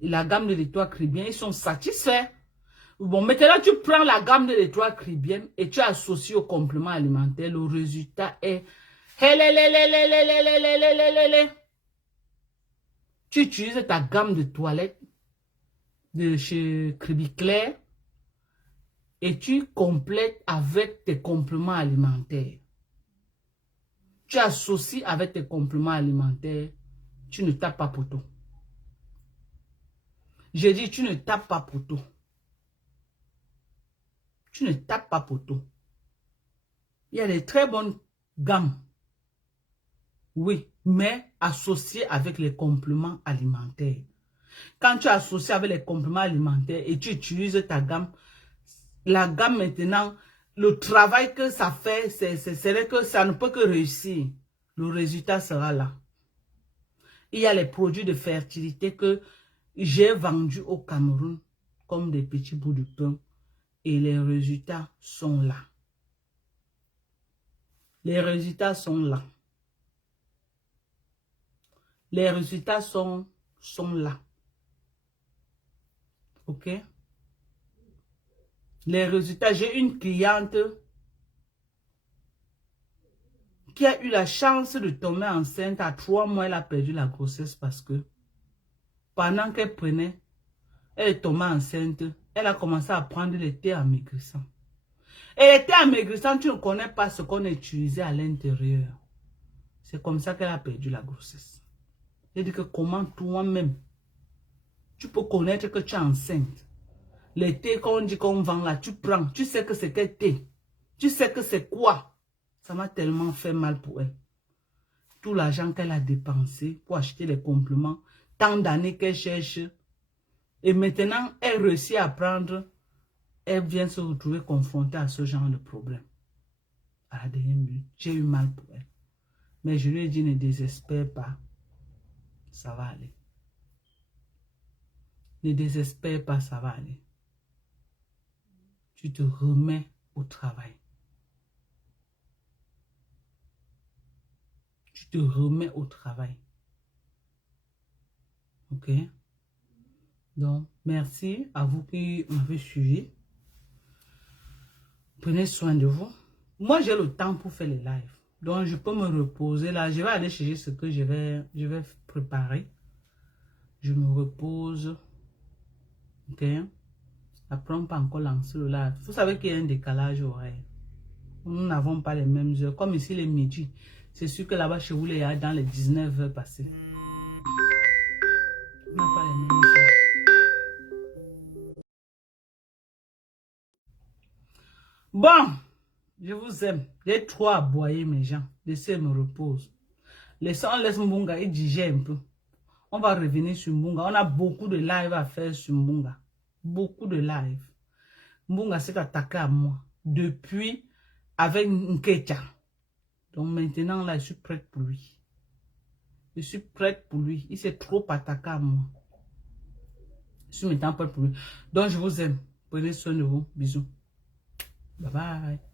Et la gamme de l'étoile chrétienne, ils sont satisfaits. Bon, maintenant, tu prends la gamme de l'étoile chrétienne et tu associes au complément alimentaire. Le résultat est... Tu utilises ta gamme de toilette de chez Crédit Clair et tu complètes avec tes compléments alimentaires. Tu associes avec tes compléments alimentaires, tu ne tapes pas poteau. J'ai dit, tu ne tapes pas poteau. Tu ne tapes pas poteau. Il y a des très bonnes gammes. Oui, mais associées avec les compléments alimentaires. Quand tu associes avec les compléments alimentaires et tu utilises ta gamme, la gamme maintenant, le travail que ça fait, c'est que ça ne peut que réussir. Le résultat sera là. Il y a les produits de fertilité que j'ai vendus au Cameroun comme des petits bouts de pain et les résultats sont là. Les résultats sont là. Les résultats sont là. Ok? Les résultats, j'ai une cliente qui a eu la chance de tomber enceinte à 3 mois. Elle a perdu la grossesse parce que pendant qu'elle prenait, elle est tombée enceinte. Elle a commencé à prendre le thé amaigrissant. Et le thé amaigrissant, tu ne connais pas ce qu'on a utilisé à l'intérieur. C'est comme ça qu'elle a perdu la grossesse. J'ai dit que comment toi-même, tu peux connaître que tu es enceinte. Les thés qu'on dit qu'on vend là, tu prends. Tu sais que c'est quel thé. Tu sais que c'est quoi. Ça m'a tellement fait mal pour elle. Tout l'argent qu'elle a dépensé pour acheter les compléments. Tant d'années qu'elle cherche. Et maintenant, elle réussit à prendre. Elle vient se retrouver confrontée à ce genre de problème. À la dernière minute, j'ai eu mal pour elle. Mais je lui ai dit, ne désespère pas. Ça va aller. Ne désespère pas, ça va aller. Tu te remets au travail. Tu te remets au travail. Ok? Donc, merci à vous qui m'avez suivi. Prenez soin de vous. Moi, j'ai le temps pour faire les lives. Donc, je peux me reposer là. Je vais aller chercher ce que je vais préparer. Je me repose. Ok? Après, on peut encore lancer le live. Vous savez qu'il y a un décalage horaire. Nous n'avons pas les mêmes heures. Comme ici, les midi. C'est sûr que là-bas, chez vous, il y a dans les 19 heures passées. On n'a pas les mêmes heures. Bon, je vous aime. J'ai trop aboyé mes gens. Laissez me repose. On laisse Mbunga, il digère un peu. On va revenir sur Mbunga. On a beaucoup de live à faire sur Mbunga. Beaucoup de live. Mbunga s'est attaqué à moi. Depuis, avec Nkecha. Donc maintenant, là, je suis prête pour lui. Je suis prête pour lui. Il s'est trop attaqué à moi. Je suis maintenant prête pour lui. Donc, je vous aime. Prenez soin de vous. Bisous. Bye bye.